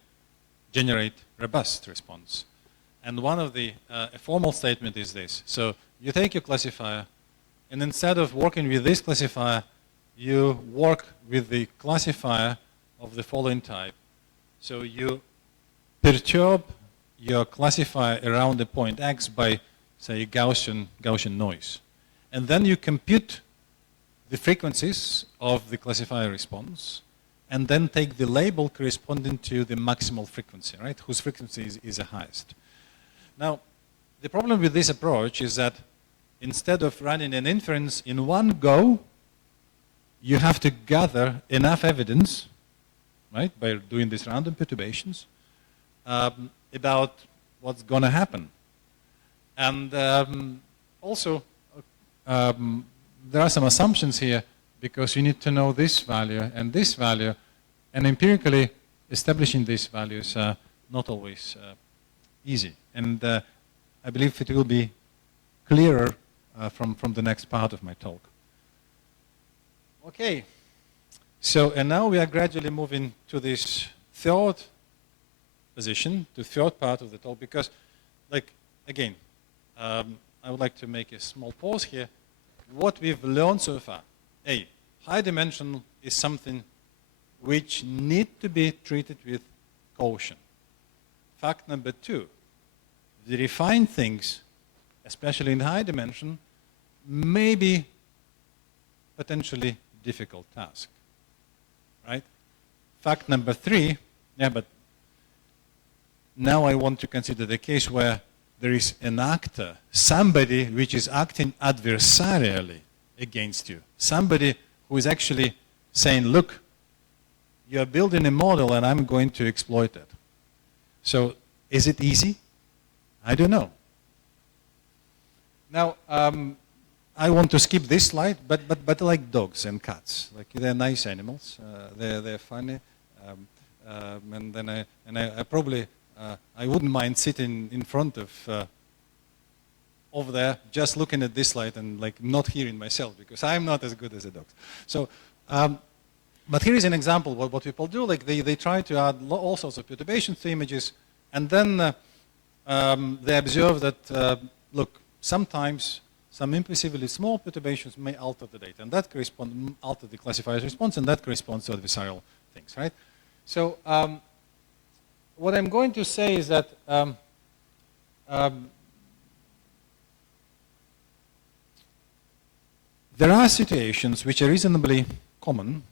generate robust response. And one of the, a formal statement is this. So you take your classifier, and instead of working with this classifier, you work with the classifier of the following type. So you perturb your classifier around the point X by, say, Gaussian noise. And then you compute the frequencies of the classifier response, and then take the label corresponding to the maximal frequency, right, whose frequency is the highest. Now, the problem with this approach is that instead of running an inference in one go, you have to gather enough evidence, right, by doing these random perturbations, about what's going to happen. And also, there are some assumptions here, because you need to know this value, and empirically establishing these values are not always easy. And I believe it will be clearer from the next part of my talk. Okay, so and now we are gradually moving to this third position, the third part of the talk, because, like, again, I would like to make a small pause here. What we've learned so far, A, high dimensional is something which need to be treated with caution. Fact number two, verifying things, especially in high dimension, may be potentially difficult task, right? Fact number three, yeah, but now I want to consider the case where there is an actor, somebody which is acting adversarially against you, somebody who is actually saying, look, you are building a model and I'm going to exploit it. So is it easy? I don't know. Now, I want to skip this slide, but like dogs and cats, like they're nice animals, they're funny, and then I probably I wouldn't mind sitting in front of over there, just looking at this slide and like not hearing myself, because I'm not as good as the dogs. So, but here is an example what people do. Like they try to add all sorts of perturbations to images, and then they observe that look, sometimes some imperceptibly small perturbations may alter the data, and that alter the classifier's response, and that corresponds to adversarial things, right? So what I'm going to say is that there are situations which are reasonably common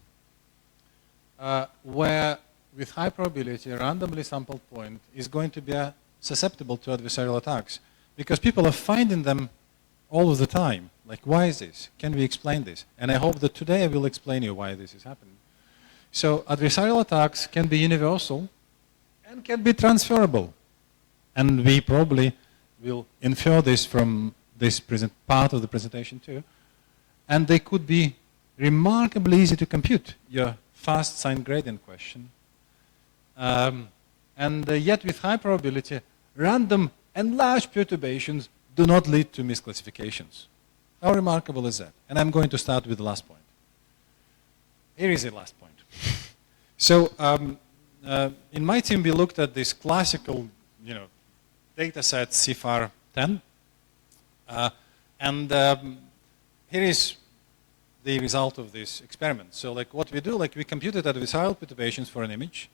where with high probability a randomly sampled point is going to be susceptible to adversarial attacks, because people are finding them all of the time. Like, why is this? Can we explain this? And I hope that today I will explain you why this is happening. So adversarial attacks can be universal and can be transferable. And we probably will infer this from this part of the presentation too. And they could be remarkably easy to compute. Your fast sign gradient question. And yet with high probability, random and large perturbations do not lead to misclassifications. How remarkable is that? And I'm going to start with the last point. Here is the last point. So in my team, we looked at this classical, data set CFAR 10. Here is the result of this experiment. So like what we do, like we computed adversarial perturbations for an image,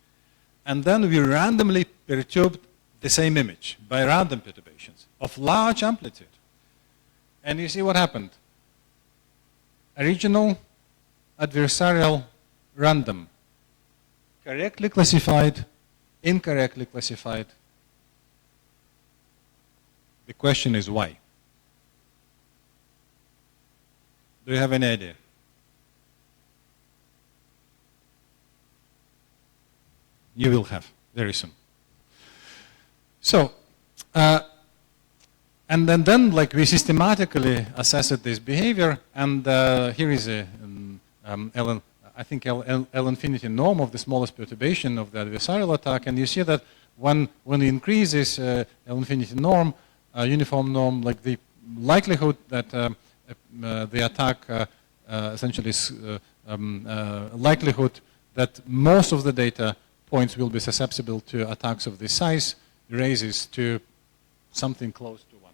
and then we randomly perturbed the same image by random perturbations of large amplitude. And you see what happened. Original, adversarial, random. Correctly classified, incorrectly classified. The question is why? Do you have any idea? You will have very soon. So, and then like we systematically assessed this behavior, and here is a L infinity norm of the smallest perturbation of the adversarial attack, and you see that when you increase this L infinity norm, uniform norm, like the likelihood that the attack essentially is likelihood that most of the data points will be susceptible to attacks of this size raises to something close to 1.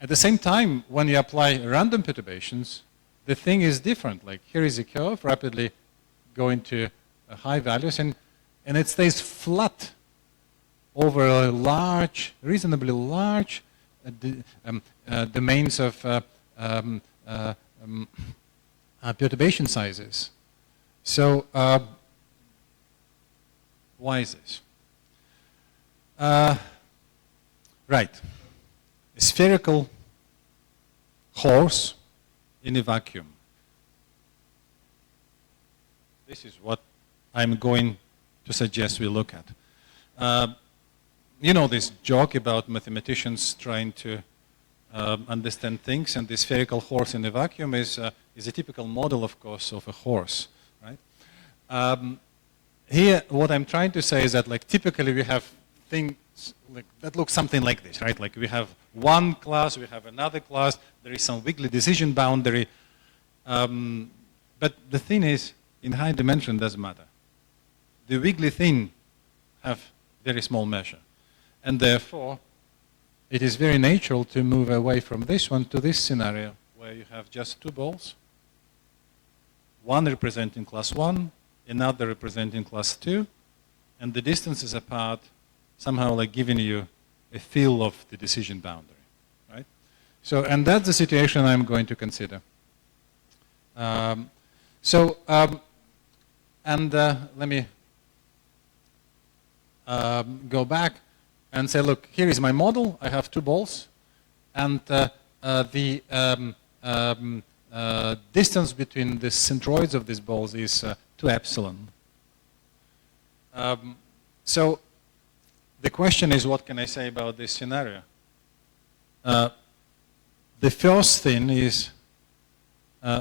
At the same time, when you apply random perturbations, the thing is different. Like here is a curve rapidly going to high values, and it stays flat over a large, reasonably large domains of perturbation sizes. So why is this? Right. A spherical horse in a vacuum. This is what I'm going to suggest we look at. You know this joke about mathematicians trying to understand things, and the spherical horse in a vacuum is a typical model, of course, of a horse, right? Here, what I'm trying to say is that, like, typically we have things like that look something like this, right? Like we have one class, we have another class, there is some wiggly decision boundary. But the thing is, in high dimension, doesn't matter. The wiggly thing have very small measure. And therefore, it is very natural to move away from this one to this scenario, where you have just two balls, one representing class 1, another representing class 2, and the distances apart somehow like giving you a feel of the decision boundary, right? So, and that's the situation I'm going to consider. Let me go back and say, look, here is my model. I have two balls, and the distance between the centroids of these balls is 2 epsilon. So the question is, what can I say about this scenario? The first thing is,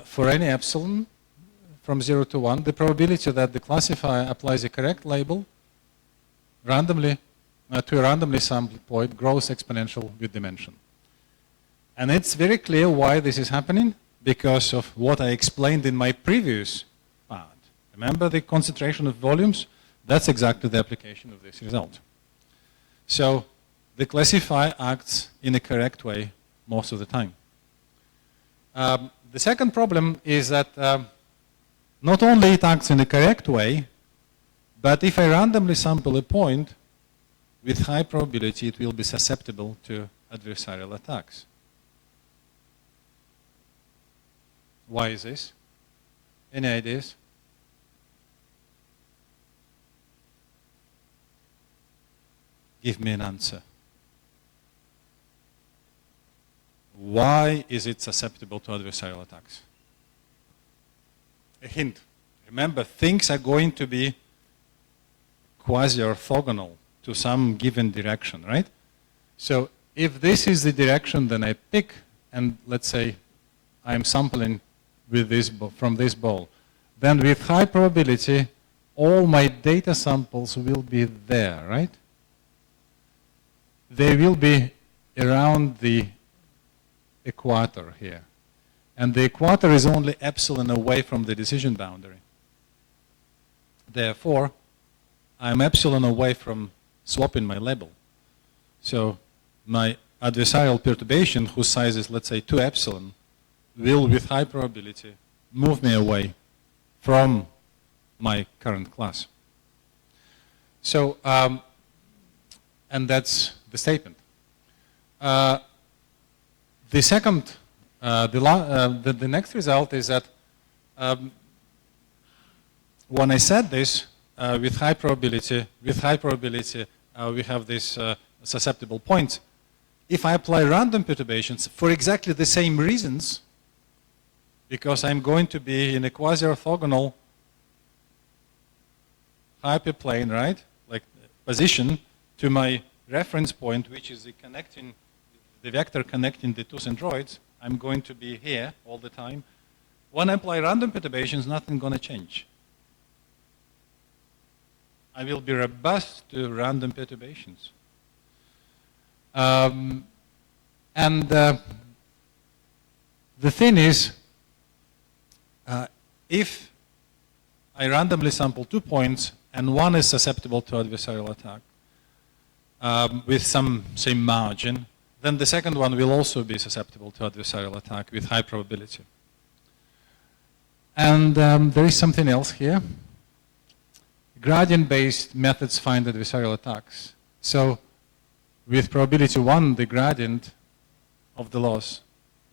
for any epsilon from 0 to 1, the probability that the classifier applies a correct label randomly to a randomly sampled point grows exponential with dimension. And it's very clear why this is happening, because of what I explained in my previous part. Remember the concentration of volumes? That's exactly the application of this result. So the classifier acts in a correct way most of the time. The second problem is that not only it acts in a correct way, but if I randomly sample a point, with high probability it will be susceptible to adversarial attacks. Why is this? Any ideas? Give me an answer. Why is it susceptible to adversarial attacks? A hint. Remember, things are going to be quasi-orthogonal to some given direction, right? So if this is the direction, then I pick, and let's say I'm sampling with this from this ball. Then with high probability, all my data samples will be there, right? They will be around the equator here. And the equator is only epsilon away from the decision boundary. Therefore, I'm epsilon away from swapping my label. So my adversarial perturbation, whose size is, let's say, 2 epsilon, will, with high probability, move me away from my current class. So, and that's the statement. The second, the next result is that when I said this, with high probability, we have this susceptible point. If I apply random perturbations for exactly the same reasons, because I'm going to be in a quasi-orthogonal hyperplane, right? Like position to my reference point, which is the vector connecting the two centroids. I'm going to be here all the time. When I apply random perturbations, nothing's going to change. I will be robust to random perturbations. And the thing is, if I randomly sample 2 points and one is susceptible to adversarial attack with some same margin, then the second one will also be susceptible to adversarial attack with high probability. And there is something else here. Gradient-based methods find adversarial attacks. So with probability 1, the gradient of the loss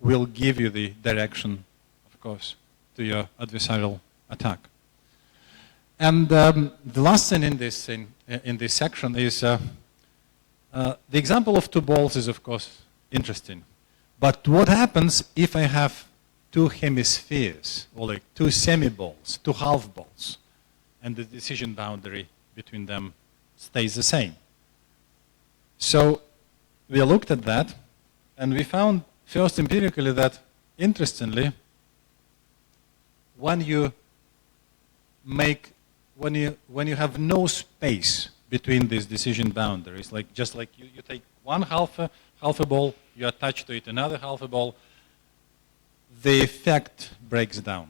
will give you the direction, of course, to your adversarial attack. And the last thing in this section is the example of 2 balls is, of course, interesting. But what happens if I have 2 hemispheres, or like 2 semi-balls, 2 half balls, and the decision boundary between them stays the same? So we looked at that, and we found first empirically that, interestingly, when you have no space between these decision boundaries, like just like you take one half a ball, you attach to it another half a ball, the effect breaks down.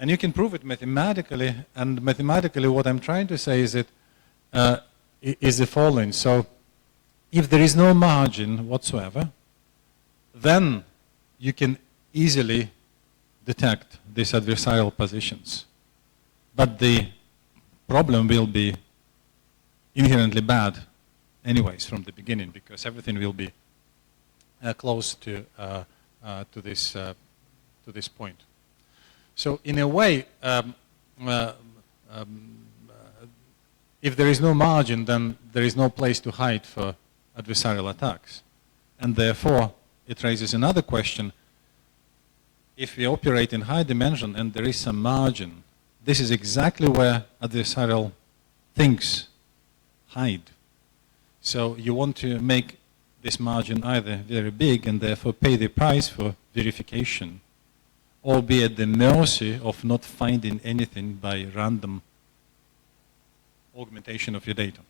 And you can prove it mathematically, and mathematically what I'm trying to say is is the following. So if there is no margin whatsoever, then you can easily detect these adversarial positions. But the problem will be inherently bad anyways from the beginning, because everything will be close to this point. So in a way, if there is no margin, then there is no place to hide for adversarial attacks. And therefore, it raises another question. If we operate in high dimension and there is some margin, this is exactly where adversarial things hide. So you want to make this margin either very big and therefore pay the price for verification, or be at the mercy of not finding anything by random augmentation of your data.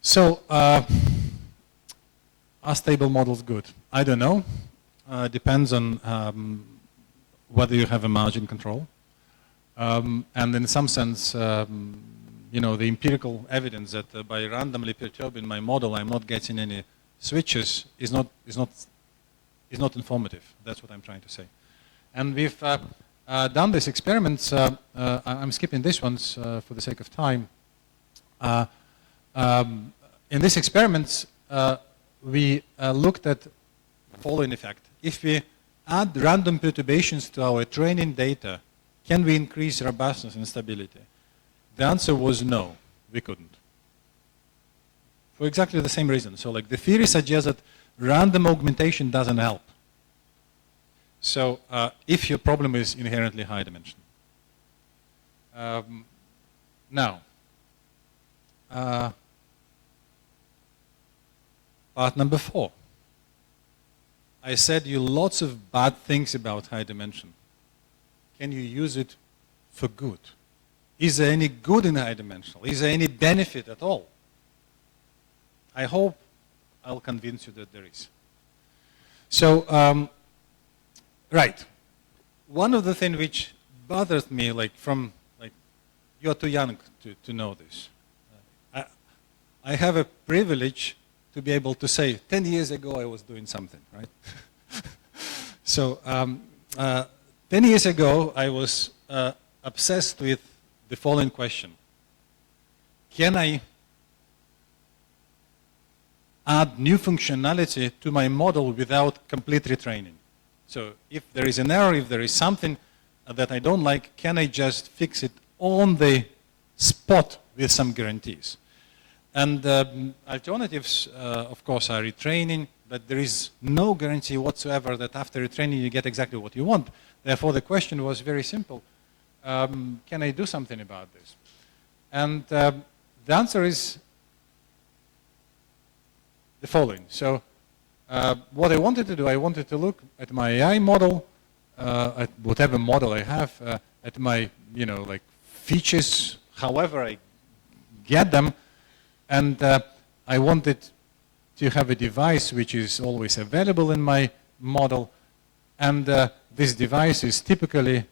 So, are stable models good? I don't know. Depends on whether you have a margin control. And in some sense, you know, the empirical evidence that by randomly perturbing my model, I'm not getting any switches is not informative. That's what I'm trying to say. And we've done these experiments. I'm skipping these ones for the sake of time. In these experiments, we looked at the following effect. If we add random perturbations to our training data, can we increase robustness and stability? The answer was no, we couldn't. For exactly the same reason. So like the theory suggests that random augmentation doesn't help. So if your problem is inherently high dimension. Now, part number 4. I said you lots of bad things about high dimension. Can you use it for good? Is there any good in high dimensional? Is there any benefit at all? I hope I'll convince you that there is. So, right. One of the things which bothers me, you're too young to know this. I have a privilege to be able to say, 10 years ago I was doing something, right? So, 10 years ago I was obsessed with the following question. Can I add new functionality to my model without complete retraining? So if there is an error, if there is something that I don't like, can I just fix it on the spot with some guarantees? And alternatives, of course, are retraining, but there is no guarantee whatsoever that after retraining you get exactly what you want. Therefore, the question was very simple. Can I do something about this? And the answer is the following. So what I wanted to do, I wanted to look at my AI model, at whatever model I have, at my, features, however I get them, and I wanted to have a device which is always available in my model, and this device is typically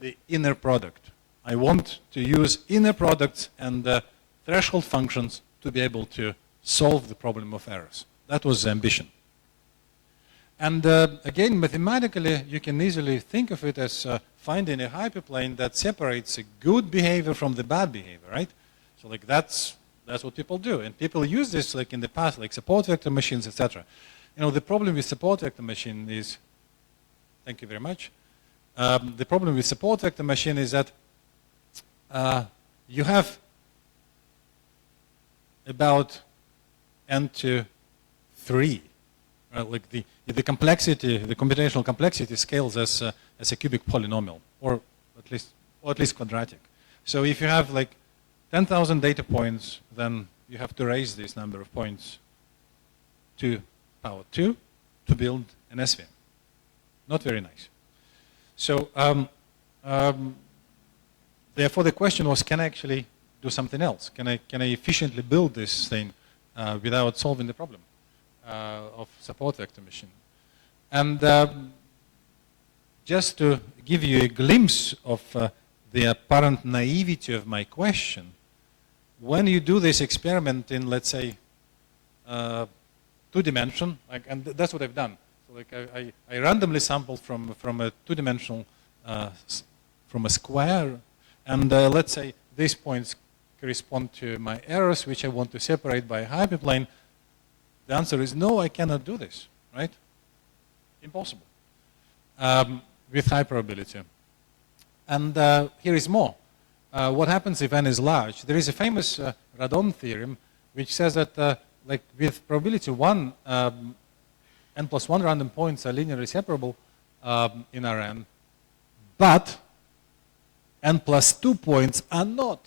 the inner product. I want to use inner products and threshold functions to be able to solve the problem of errors. That was the ambition. And again, mathematically, you can easily think of it as finding a hyperplane that separates a good behavior from the bad behavior, right? So that's what people do. And people use this in the past, like support vector machines, etc. The problem with support vector machine is, thank you very much. The problem with support vector machine is that you have about n to 3. The complexity, the computational complexity scales as a cubic polynomial, or at least quadratic. So if you have 10,000 data points, then you have to raise this number of points to power 2 to build an SVM. Not very nice. So therefore the question was, can I actually do something else? Can I efficiently build this thing without solving the problem of support vector machine? And just to give you a glimpse of the apparent naivety of my question, when you do this experiment in, let's say, 2-dimension, and that's what I've done. So I randomly sampled from a 2-dimensional, from a square, and let's say these points correspond to my errors, which I want to separate by a hyperplane. The answer is no, I cannot do this, right? Impossible with high probability. And here is more. What happens if n is large? There is a famous Radon theorem which says that with probability 1, n plus 1 random points are linearly separable in Rn, but n plus 2 points are not.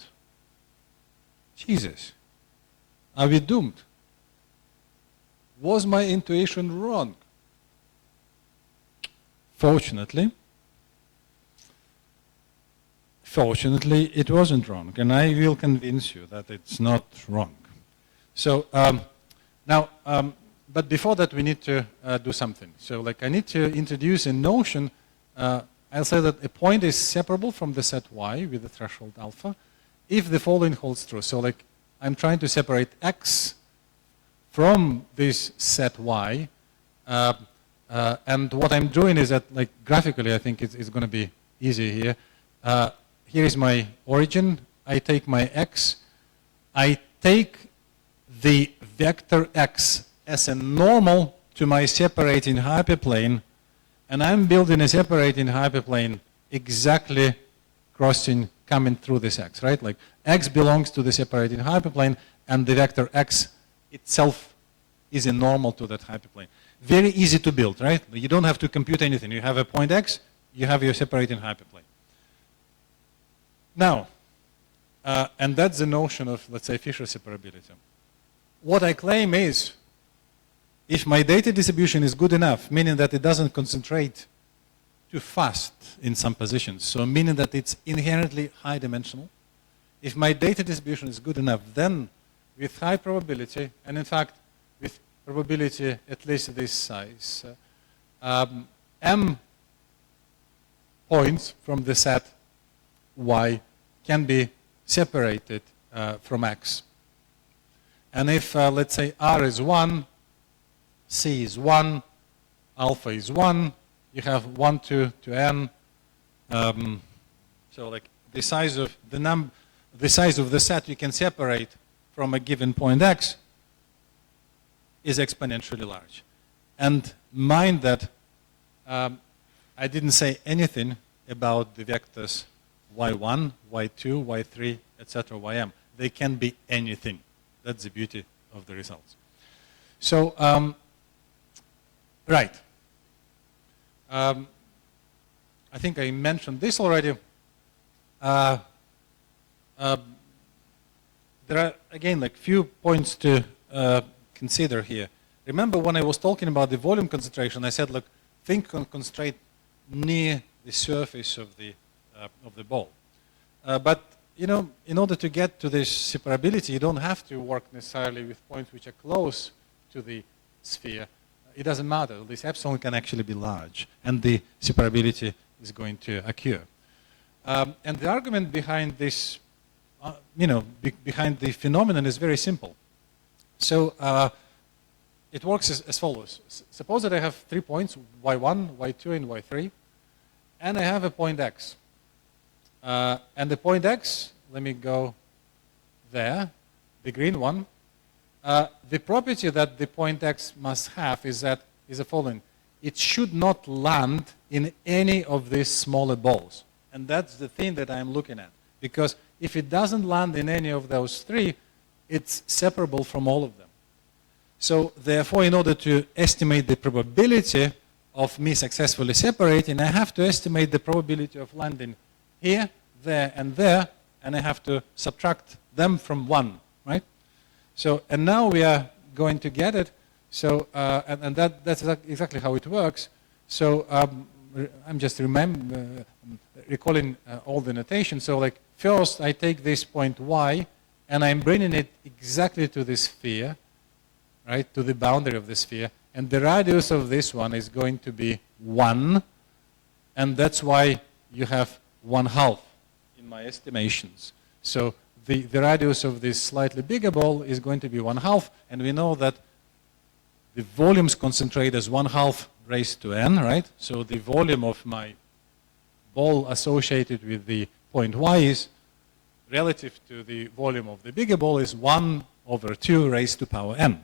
Jesus, are we doomed? Was my intuition wrong? Fortunately, it wasn't wrong, and I will convince you that it's not wrong. So now, but before that, we need to do something. So I need to introduce a notion. I'll say that a point is separable from the set y with the threshold alpha if the following holds true. So I'm trying to separate x from this set y, and what I'm doing is that, graphically, I think it's going to be easy here. Here is my origin. I take my x. I take the vector x as a normal to my separating hyperplane, and I'm building a separating hyperplane exactly coming through this x, right? X belongs to the separating hyperplane, and the vector x itself is a normal to that hyperplane. Very easy to build, right? You don't have to compute anything. You have a point x, you have your separating hyperplane. Now, and that's the notion of, let's say, Fisher separability. What I claim is, if my data distribution is good enough, meaning that it doesn't concentrate too fast in some positions, so meaning that it's inherently high dimensional. If my data distribution is good enough, then with high probability, and in fact with probability at least this size, m points from the set y can be separated from x. And if, let's say, r is 1, c is 1, alpha is 1, you have 1 to n. So like the size of the size of the set you can separate from a given point x is exponentially large. And mind that I didn't say anything about the vectors y1, y2, y3, etc., ym. They can be anything. That's the beauty of the results. So, right. I think I mentioned this already. There are, again, like few points to consider here. Remember when I was talking about the volume concentration, I said, look, think on constraint near the surface of the ball. But you know, in order to get to this separability, you don't have to work necessarily with points which are close to the sphere. It doesn't matter. This epsilon can actually be large, and the separability is going to occur. And the argument behind this, behind the phenomenon is very simple. So it works as follows. Suppose that I have 3 points, y1, y2, and y3, and I have a point x. And the point x, let me go there, the green one. The property that the point x must have is the following. It should not land in any of these smaller balls. And that's the thing that I'm looking at. Because if it doesn't land in any of those three, it's separable from all of them. So therefore, in order to estimate the probability of me successfully separating, I have to estimate the probability of landing here, there, and I have to subtract them from 1, right? So, and now we are going to get it. So, and that's exactly how it works. So, I'm just recalling all the notation. So, like, first I take this point y, and I'm bringing it exactly to the sphere, right, to the boundary of the sphere. And the radius of this one is going to be 1, and that's why you have 1/2 in my estimations. So the radius of this slightly bigger ball is going to be 1/2, and we know that the volumes concentrate as 1/2 raised to n, right? So the volume of my ball associated with the point y is relative to the volume of the bigger ball is 1/2 raised to power n.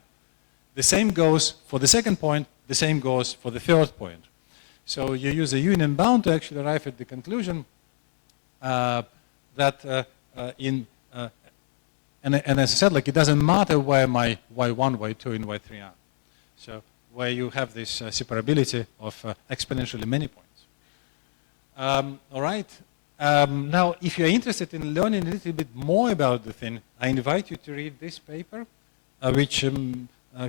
The same goes for the second point, the same goes for the third point. So you use a union bound to actually arrive at the conclusion that and as I said, like, it doesn't matter where my y1, y2, and y3 are. So where you have this separability of exponentially many points. All right. Now, if you're interested in learning a little bit more about the thing, I invite you to read this paper, which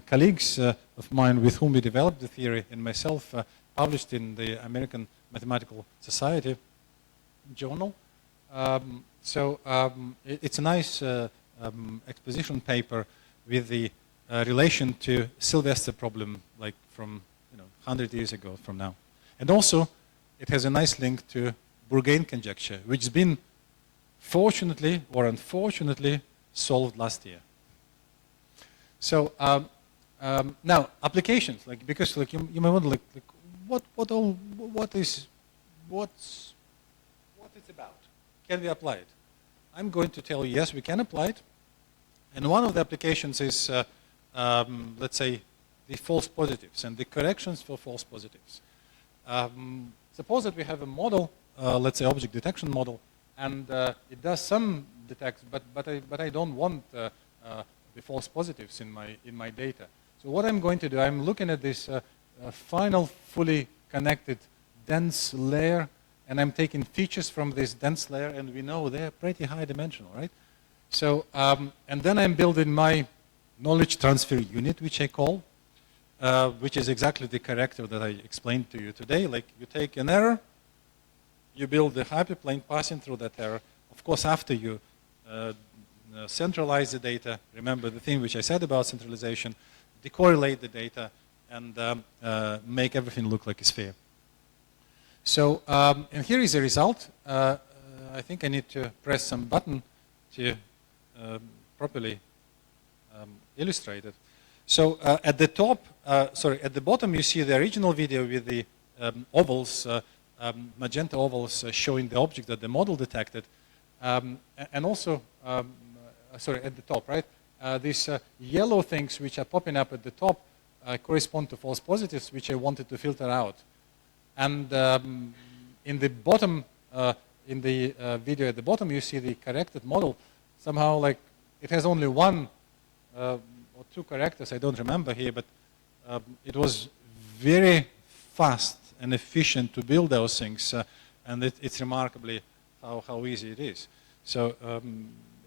colleagues of mine with whom we developed the theory and myself published in the American Mathematical Society journal. It's a nice exposition paper with the relation to Sylvester problem, like from 100 years ago from now. And also, it has a nice link to Bourgain conjecture, which has been fortunately or unfortunately solved last year. So now applications, like, because like you might wonder, like what it's about? Can we apply it? I'm going to tell you, yes, we can apply it. And one of the applications is, let's say, the false positives and the corrections for false positives. Suppose that we have a model, let's say object detection model, and it does some detects, but I don't want the false positives in my data. So what I'm going to do, I'm looking at this final fully connected dense layer, and I'm taking features from this dense layer, and we know they're pretty high dimensional, right? So, and then I'm building my knowledge transfer unit, which I call, which is exactly the corrector that I explained to you today. Like, you take an error, you build the hyperplane passing through that error. Of course, after you centralize the data, remember the thing which I said about centralization, decorrelate the data, and make everything look like a sphere. So, and here is the result. I think I need to press some button to properly illustrate it. So at the top, at the bottom you see the original video with the ovals, magenta ovals showing the object that the model detected. And also, at the top, right? These yellow things which are popping up at the top correspond to false positives, which I wanted to filter out. And in the bottom, in the video at the bottom, you see the corrected model. Somehow, like, it has only one or two characters, I don't remember here, but it was very fast and efficient to build those things, and it's remarkably how easy it is. So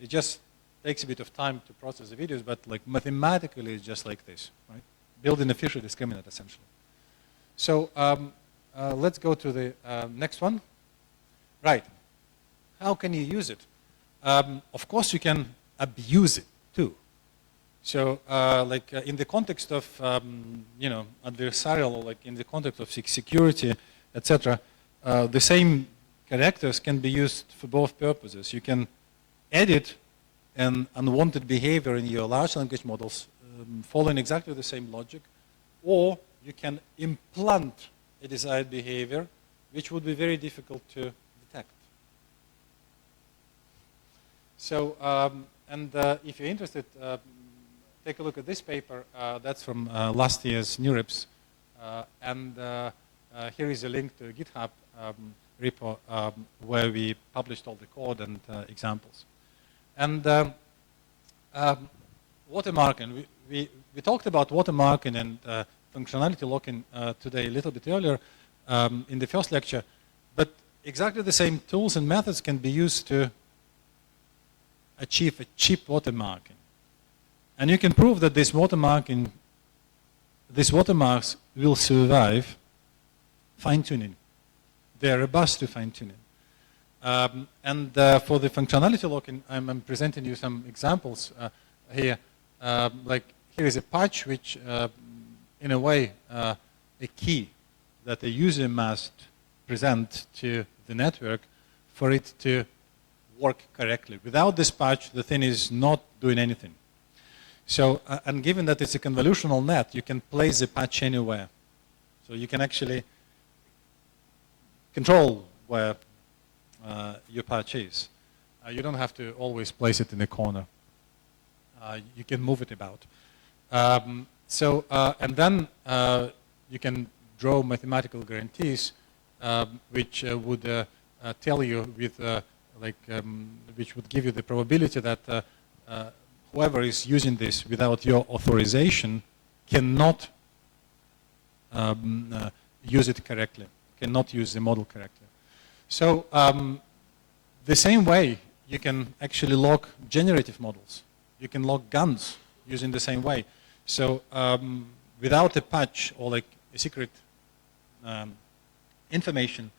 it just takes a bit of time to process the videos, but like mathematically it's just like this, right? Building a Fisher discriminant, essentially. So let's go to the next one. Right. How can you use it? Of course, you can abuse it too. So, in the context of adversarial, or like in the context of security, etc., the same characters can be used for both purposes. You can edit an unwanted behavior in your large language models following exactly the same logic, or you can implant a desired behavior, which would be very difficult to detect. So, if you're interested, take a look at this paper. That's from last year's NeurIPS. Here is a link to a GitHub repo where we published all the code and examples. And watermarking. We talked about watermarking and functionality locking today a little bit earlier in the first lecture. But exactly the same tools and methods can be used to achieve a cheap watermarking. And you can prove that these watermarks will survive fine-tuning. They are robust to fine-tuning. For the functionality locking, I'm presenting you some examples here. Like here is a patch which, in a way, a key that a user must present to the network for it to work correctly. Without this patch, the thing is not doing anything. So, and given that it's a convolutional net, you can place the patch anywhere. So you can actually control where your patch is. You don't have to always place it in a corner. You can move it about. And then you can draw mathematical guarantees which would tell you with, which would give you the probability that whoever is using this without your authorization cannot use it correctly, cannot use the model correctly. So the same way you can actually lock generative models. You can lock guns using the same way. So without a patch or like a secret information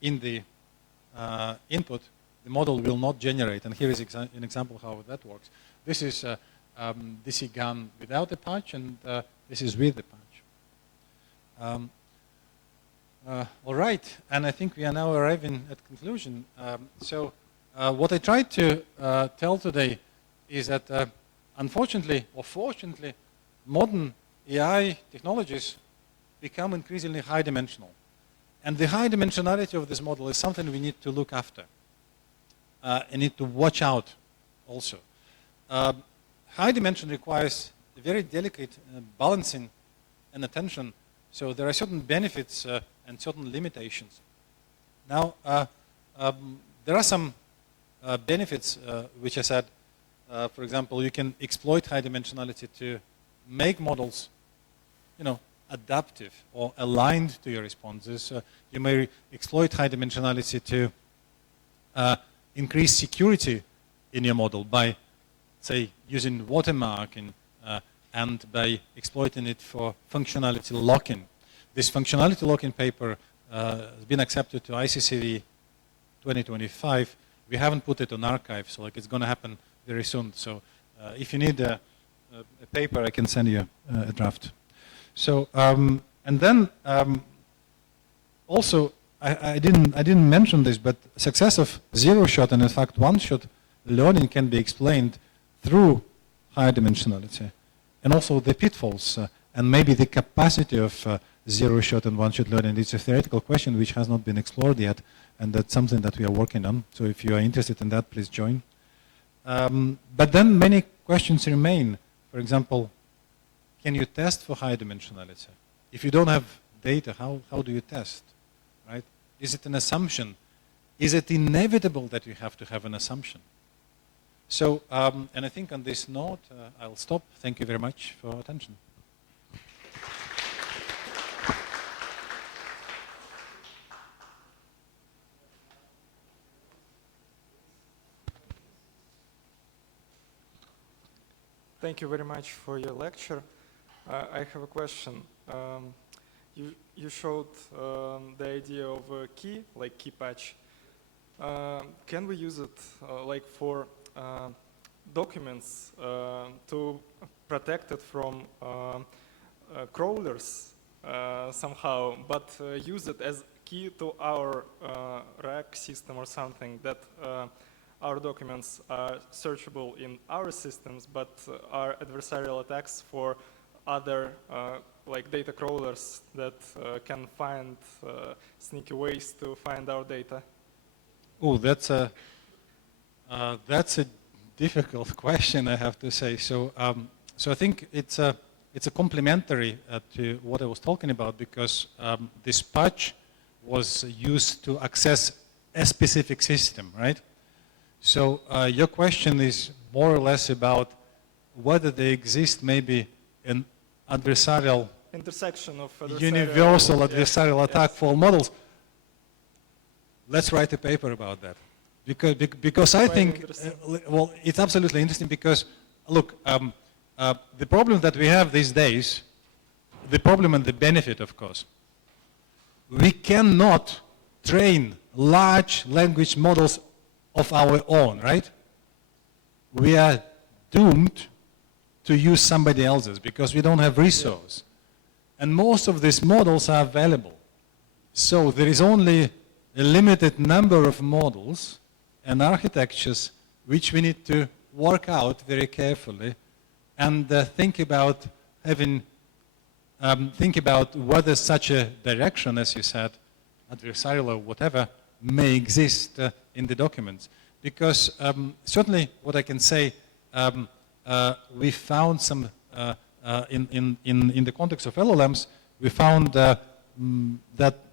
in the input, the model will not generate. And here is an example how that works. This is DC gun without a patch, and this is with the patch. All right, and I think we are now arriving at conclusion. What I tried to tell today is that unfortunately or fortunately, modern AI technologies become increasingly high-dimensional. And the high dimensionality of this model is something we need to look after. And need to watch out also. High dimension requires very delicate balancing and attention. So there are certain benefits and certain limitations. Now, there are some benefits which I said. For example, you can exploit high dimensionality to make models, adaptive or aligned to your responses. You may exploit high dimensionality to increase security in your model by, say, using watermarking and by exploiting it for functionality locking. This functionality locking paper has been accepted to ICCV 2025. We haven't put it on archive, so like it's going to happen very soon. So if you need a paper, I can send you a draft. So and then also I didn't mention this, but success of zero-shot and in fact one-shot learning can be explained through higher dimensionality, and also the pitfalls and maybe the capacity of zero-shot and one-shot learning. It's a theoretical question which has not been explored yet, and that's something that we are working on. So if you are interested in that, please join. But then many questions remain. For example, can you test for high dimensionality? If you don't have data, how do you test, right? Is it an assumption? Is it inevitable that you have to have an assumption? So, and I think on this note, I'll stop. Thank you very much for attention. Thank you very much for your lecture. I have a question. You showed the idea of a key, like key patch. Can we use it like for documents to protect it from crawlers somehow, but use it as key to our rack system or something, that our documents are searchable in our systems, but are adversarial attacks for other like data crawlers that can find sneaky ways to find our data? Oh, that's a difficult question, I have to say. So, so I think it's a complementary to what I was talking about, because this patch was used to access a specific system, right? So your question is more or less about whether there exists maybe an adversarial intersection of universal adversarial attack for all models. Let's write a paper about that, because I think well, it's absolutely interesting, because look, the problem that we have these days, the problem and the benefit, of course, we cannot train large language models of our own, right? We are doomed to use somebody else's because we don't have resource. And most of these models are available. So there is only a limited number of models and architectures which we need to work out very carefully and think about having, think about whether such a direction, as you said, adversarial or whatever, may exist in the documents. Because certainly what I can say, we found some, in the context of LLMs, we found that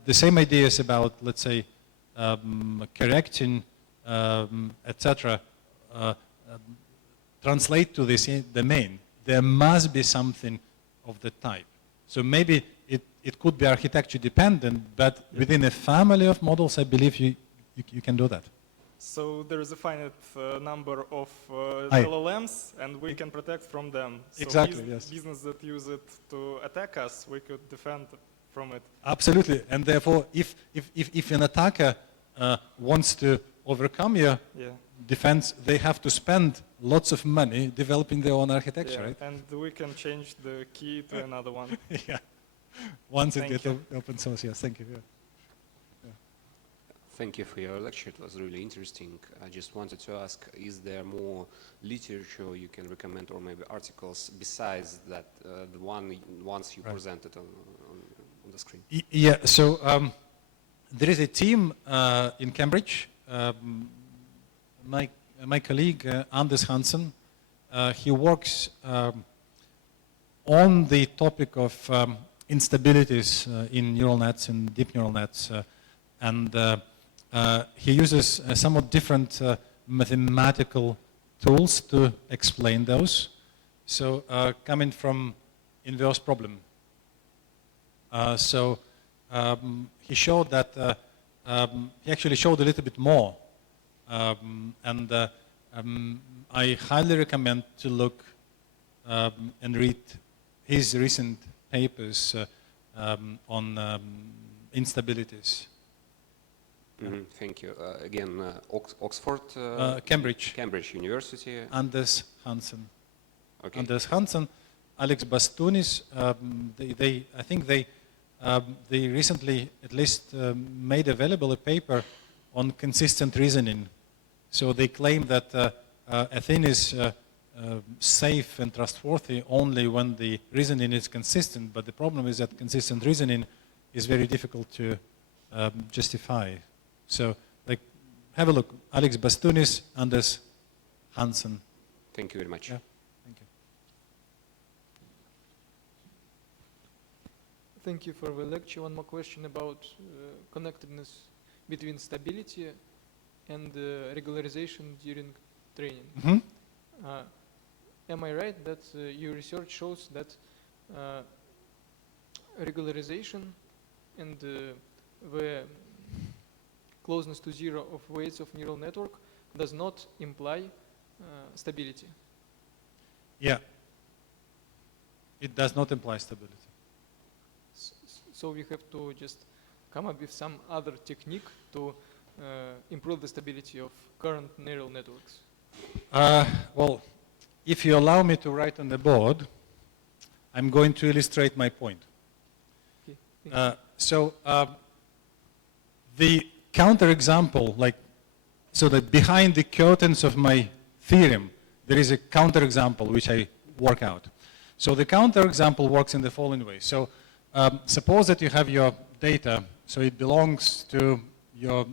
the same ideas about, let's say, correcting, etc., translate to this domain. There must be something of the type. So maybe it could be architecture dependent, but within a family of models, I believe you can do that. So there is a finite number of LLMs, and we can protect from them. So exactly, yes. Business that use it to attack us, we could defend from it. Absolutely, and therefore, if an attacker wants to overcome your defense, they have to spend lots of money developing their own architecture, right? And we can change the key to another one. Yeah, once it gets open source, yes, thank you. Yeah. Thank you for your lecture. It was really interesting. I just wanted to ask, is there more literature you can recommend, or maybe articles besides that, the ones you presented on the screen? Yeah, so there is a team in Cambridge. My colleague, Anders Hansen, he works on the topic of instabilities in neural nets and deep neural nets. And he uses somewhat different mathematical tools to explain those. So coming from inverse problem. So he showed that, he actually showed a little bit more. And I highly recommend to look and read his recent papers on instabilities. Thank you. Again, Oxford? Cambridge. Cambridge University. Anders Hansen. Okay. Anders Hansen, Alex Bastunis, I think they recently at least made available a paper on consistent reasoning. So they claim that Athene is safe and trustworthy only when the reasoning is consistent, but the problem is that consistent reasoning is very difficult to justify. So, like, have a look. Alex Bastunis, Anders Hansen. Thank you very much. Yeah. Thank you. Thank you for the lecture. One more question about connectedness between stability and regularization during training. Mm-hmm. Am I right that your research shows that regularization and the closeness to zero of weights of neural network does not imply stability? Yeah. It does not imply stability. So we have to just come up with some other technique to improve the stability of current neural networks. Well, if you allow me to write on the board, I'm going to illustrate my point. Okay. The counterexample, like, so that behind the curtains of my theorem, there is a counterexample which I work out. So the counterexample works in the following way. So suppose that you have your data, so it belongs to your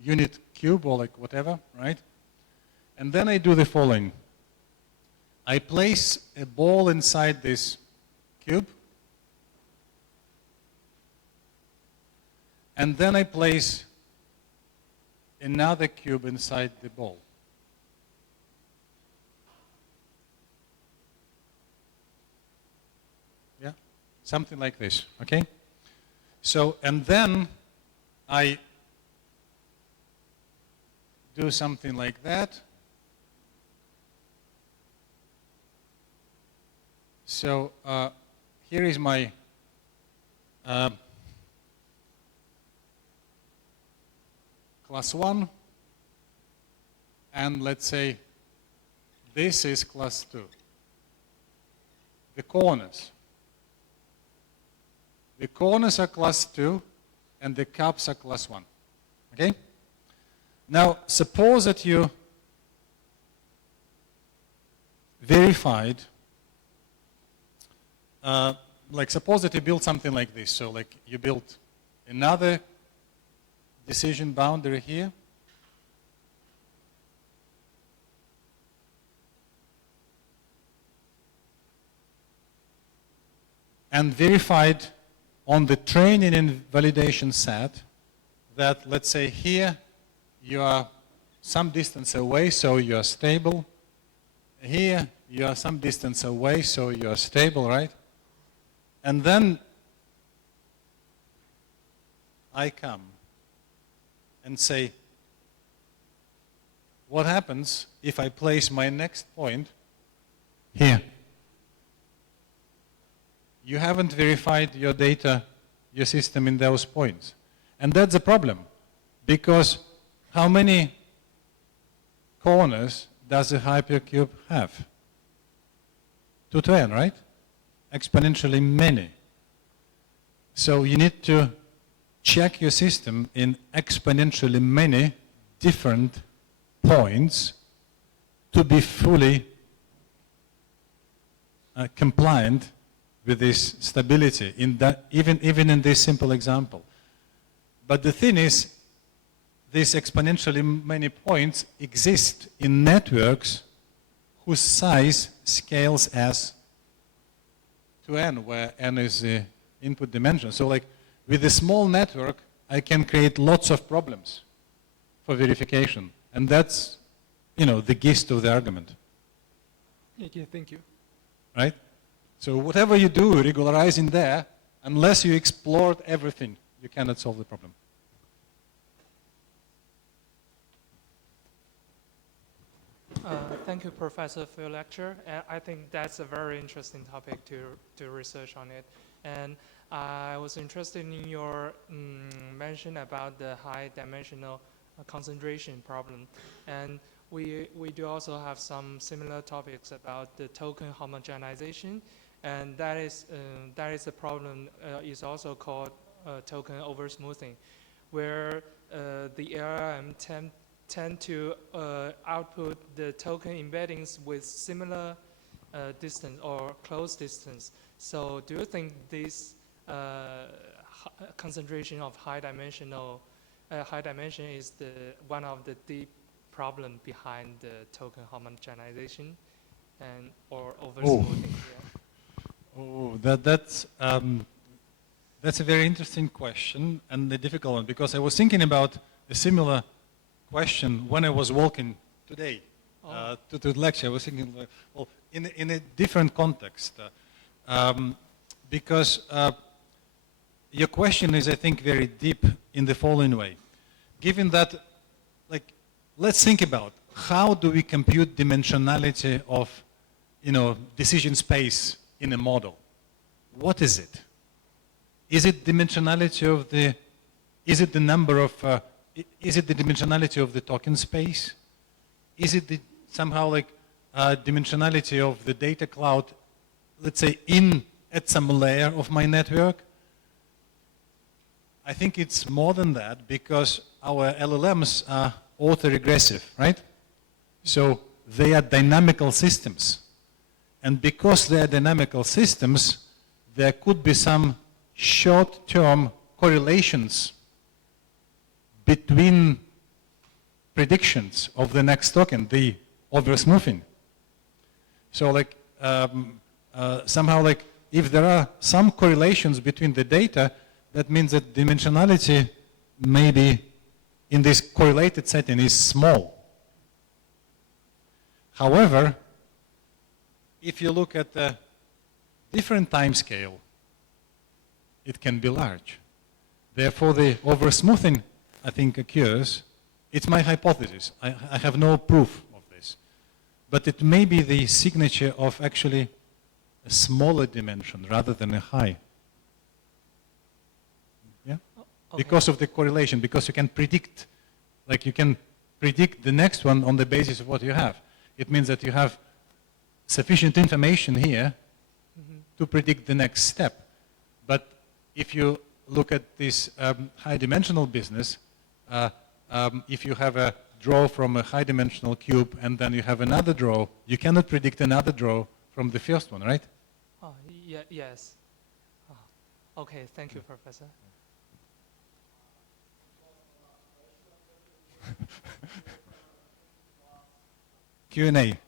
unit cube or like whatever, right? And then I do the following. I place a ball inside this cube, and then I place another cube inside the ball. Yeah, something like this, okay? So, and then I do something like that. So here is my class 1, and let's say this is class 2. The corners. The corners are class 2, and the cups are class 1. Okay? Now, suppose that you verified, like suppose that you build something like this. So like you built another decision boundary here. And verified on the training and validation set that, let's say here, you are some distance away, so you are stable. Here, you are some distance away, so you are stable, right? And then I come and say, what happens if I place my next point here? You haven't verified your data, your system in those points. And that's a problem, because how many corners does a hypercube have? 2 to n, right? Exponentially many. So you need to check your system in exponentially many different points to be fully compliant with this stability, in that, even in this simple example. But the thing is, these exponentially many points exist in networks whose size scales as to n, where n is the input dimension. So like with a small network, I can create lots of problems for verification. And that's, you know, the gist of the argument. Okay, thank you. Right? So whatever you do, regularizing there, unless you explored everything, you cannot solve the problem. Thank you, Professor, for your lecture. I think that's a very interesting topic to research on it. And I was interested in your mention about the high dimensional concentration problem. And we do also have some similar topics about the token homogenization. And that is a problem is also called token oversmoothing, where the ARM tend to output the token embeddings with similar distance or close distance. So do you think this concentration of high dimension is one of the deep problem behind the token homogenization and or oversmoothing? Oh, that's a very interesting question and a difficult one, because I was thinking about a similar question when I was walking today to the lecture. I was thinking, well, in a different context, because your question is, I think, very deep in the following way. Given that, like, let's think about how do we compute dimensionality of, decision space in a model? What is it? Is it dimensionality of the, is it the number of, is it the dimensionality of the token space? Is it somehow like dimensionality of the data cloud, let's say at some layer of my network? I think it's more than that, because our LLMs are autoregressive, right? So they are dynamical systems. And because they are dynamical systems, there could be some short-term correlations between predictions of the next token, the oversmoothing. So like somehow like if there are some correlations between the data, that means that dimensionality maybe in this correlated setting is small. However, if you look at a different time scale, it can be large. Therefore, the oversmoothing, I think, occurs. It's my hypothesis. I have no proof of this. But it may be the signature of actually a smaller dimension rather than a high. Yeah? Okay. Because of the correlation, because you can predict, like you can predict the next one on the basis of what you have. It means that you have sufficient information here to predict the next step. But if you look at this high dimensional business, if you have a draw from a high dimensional cube and then you have another draw, you cannot predict another draw from the first one, right? Oh, yes. Oh. Okay, thank you, Professor. Q&A.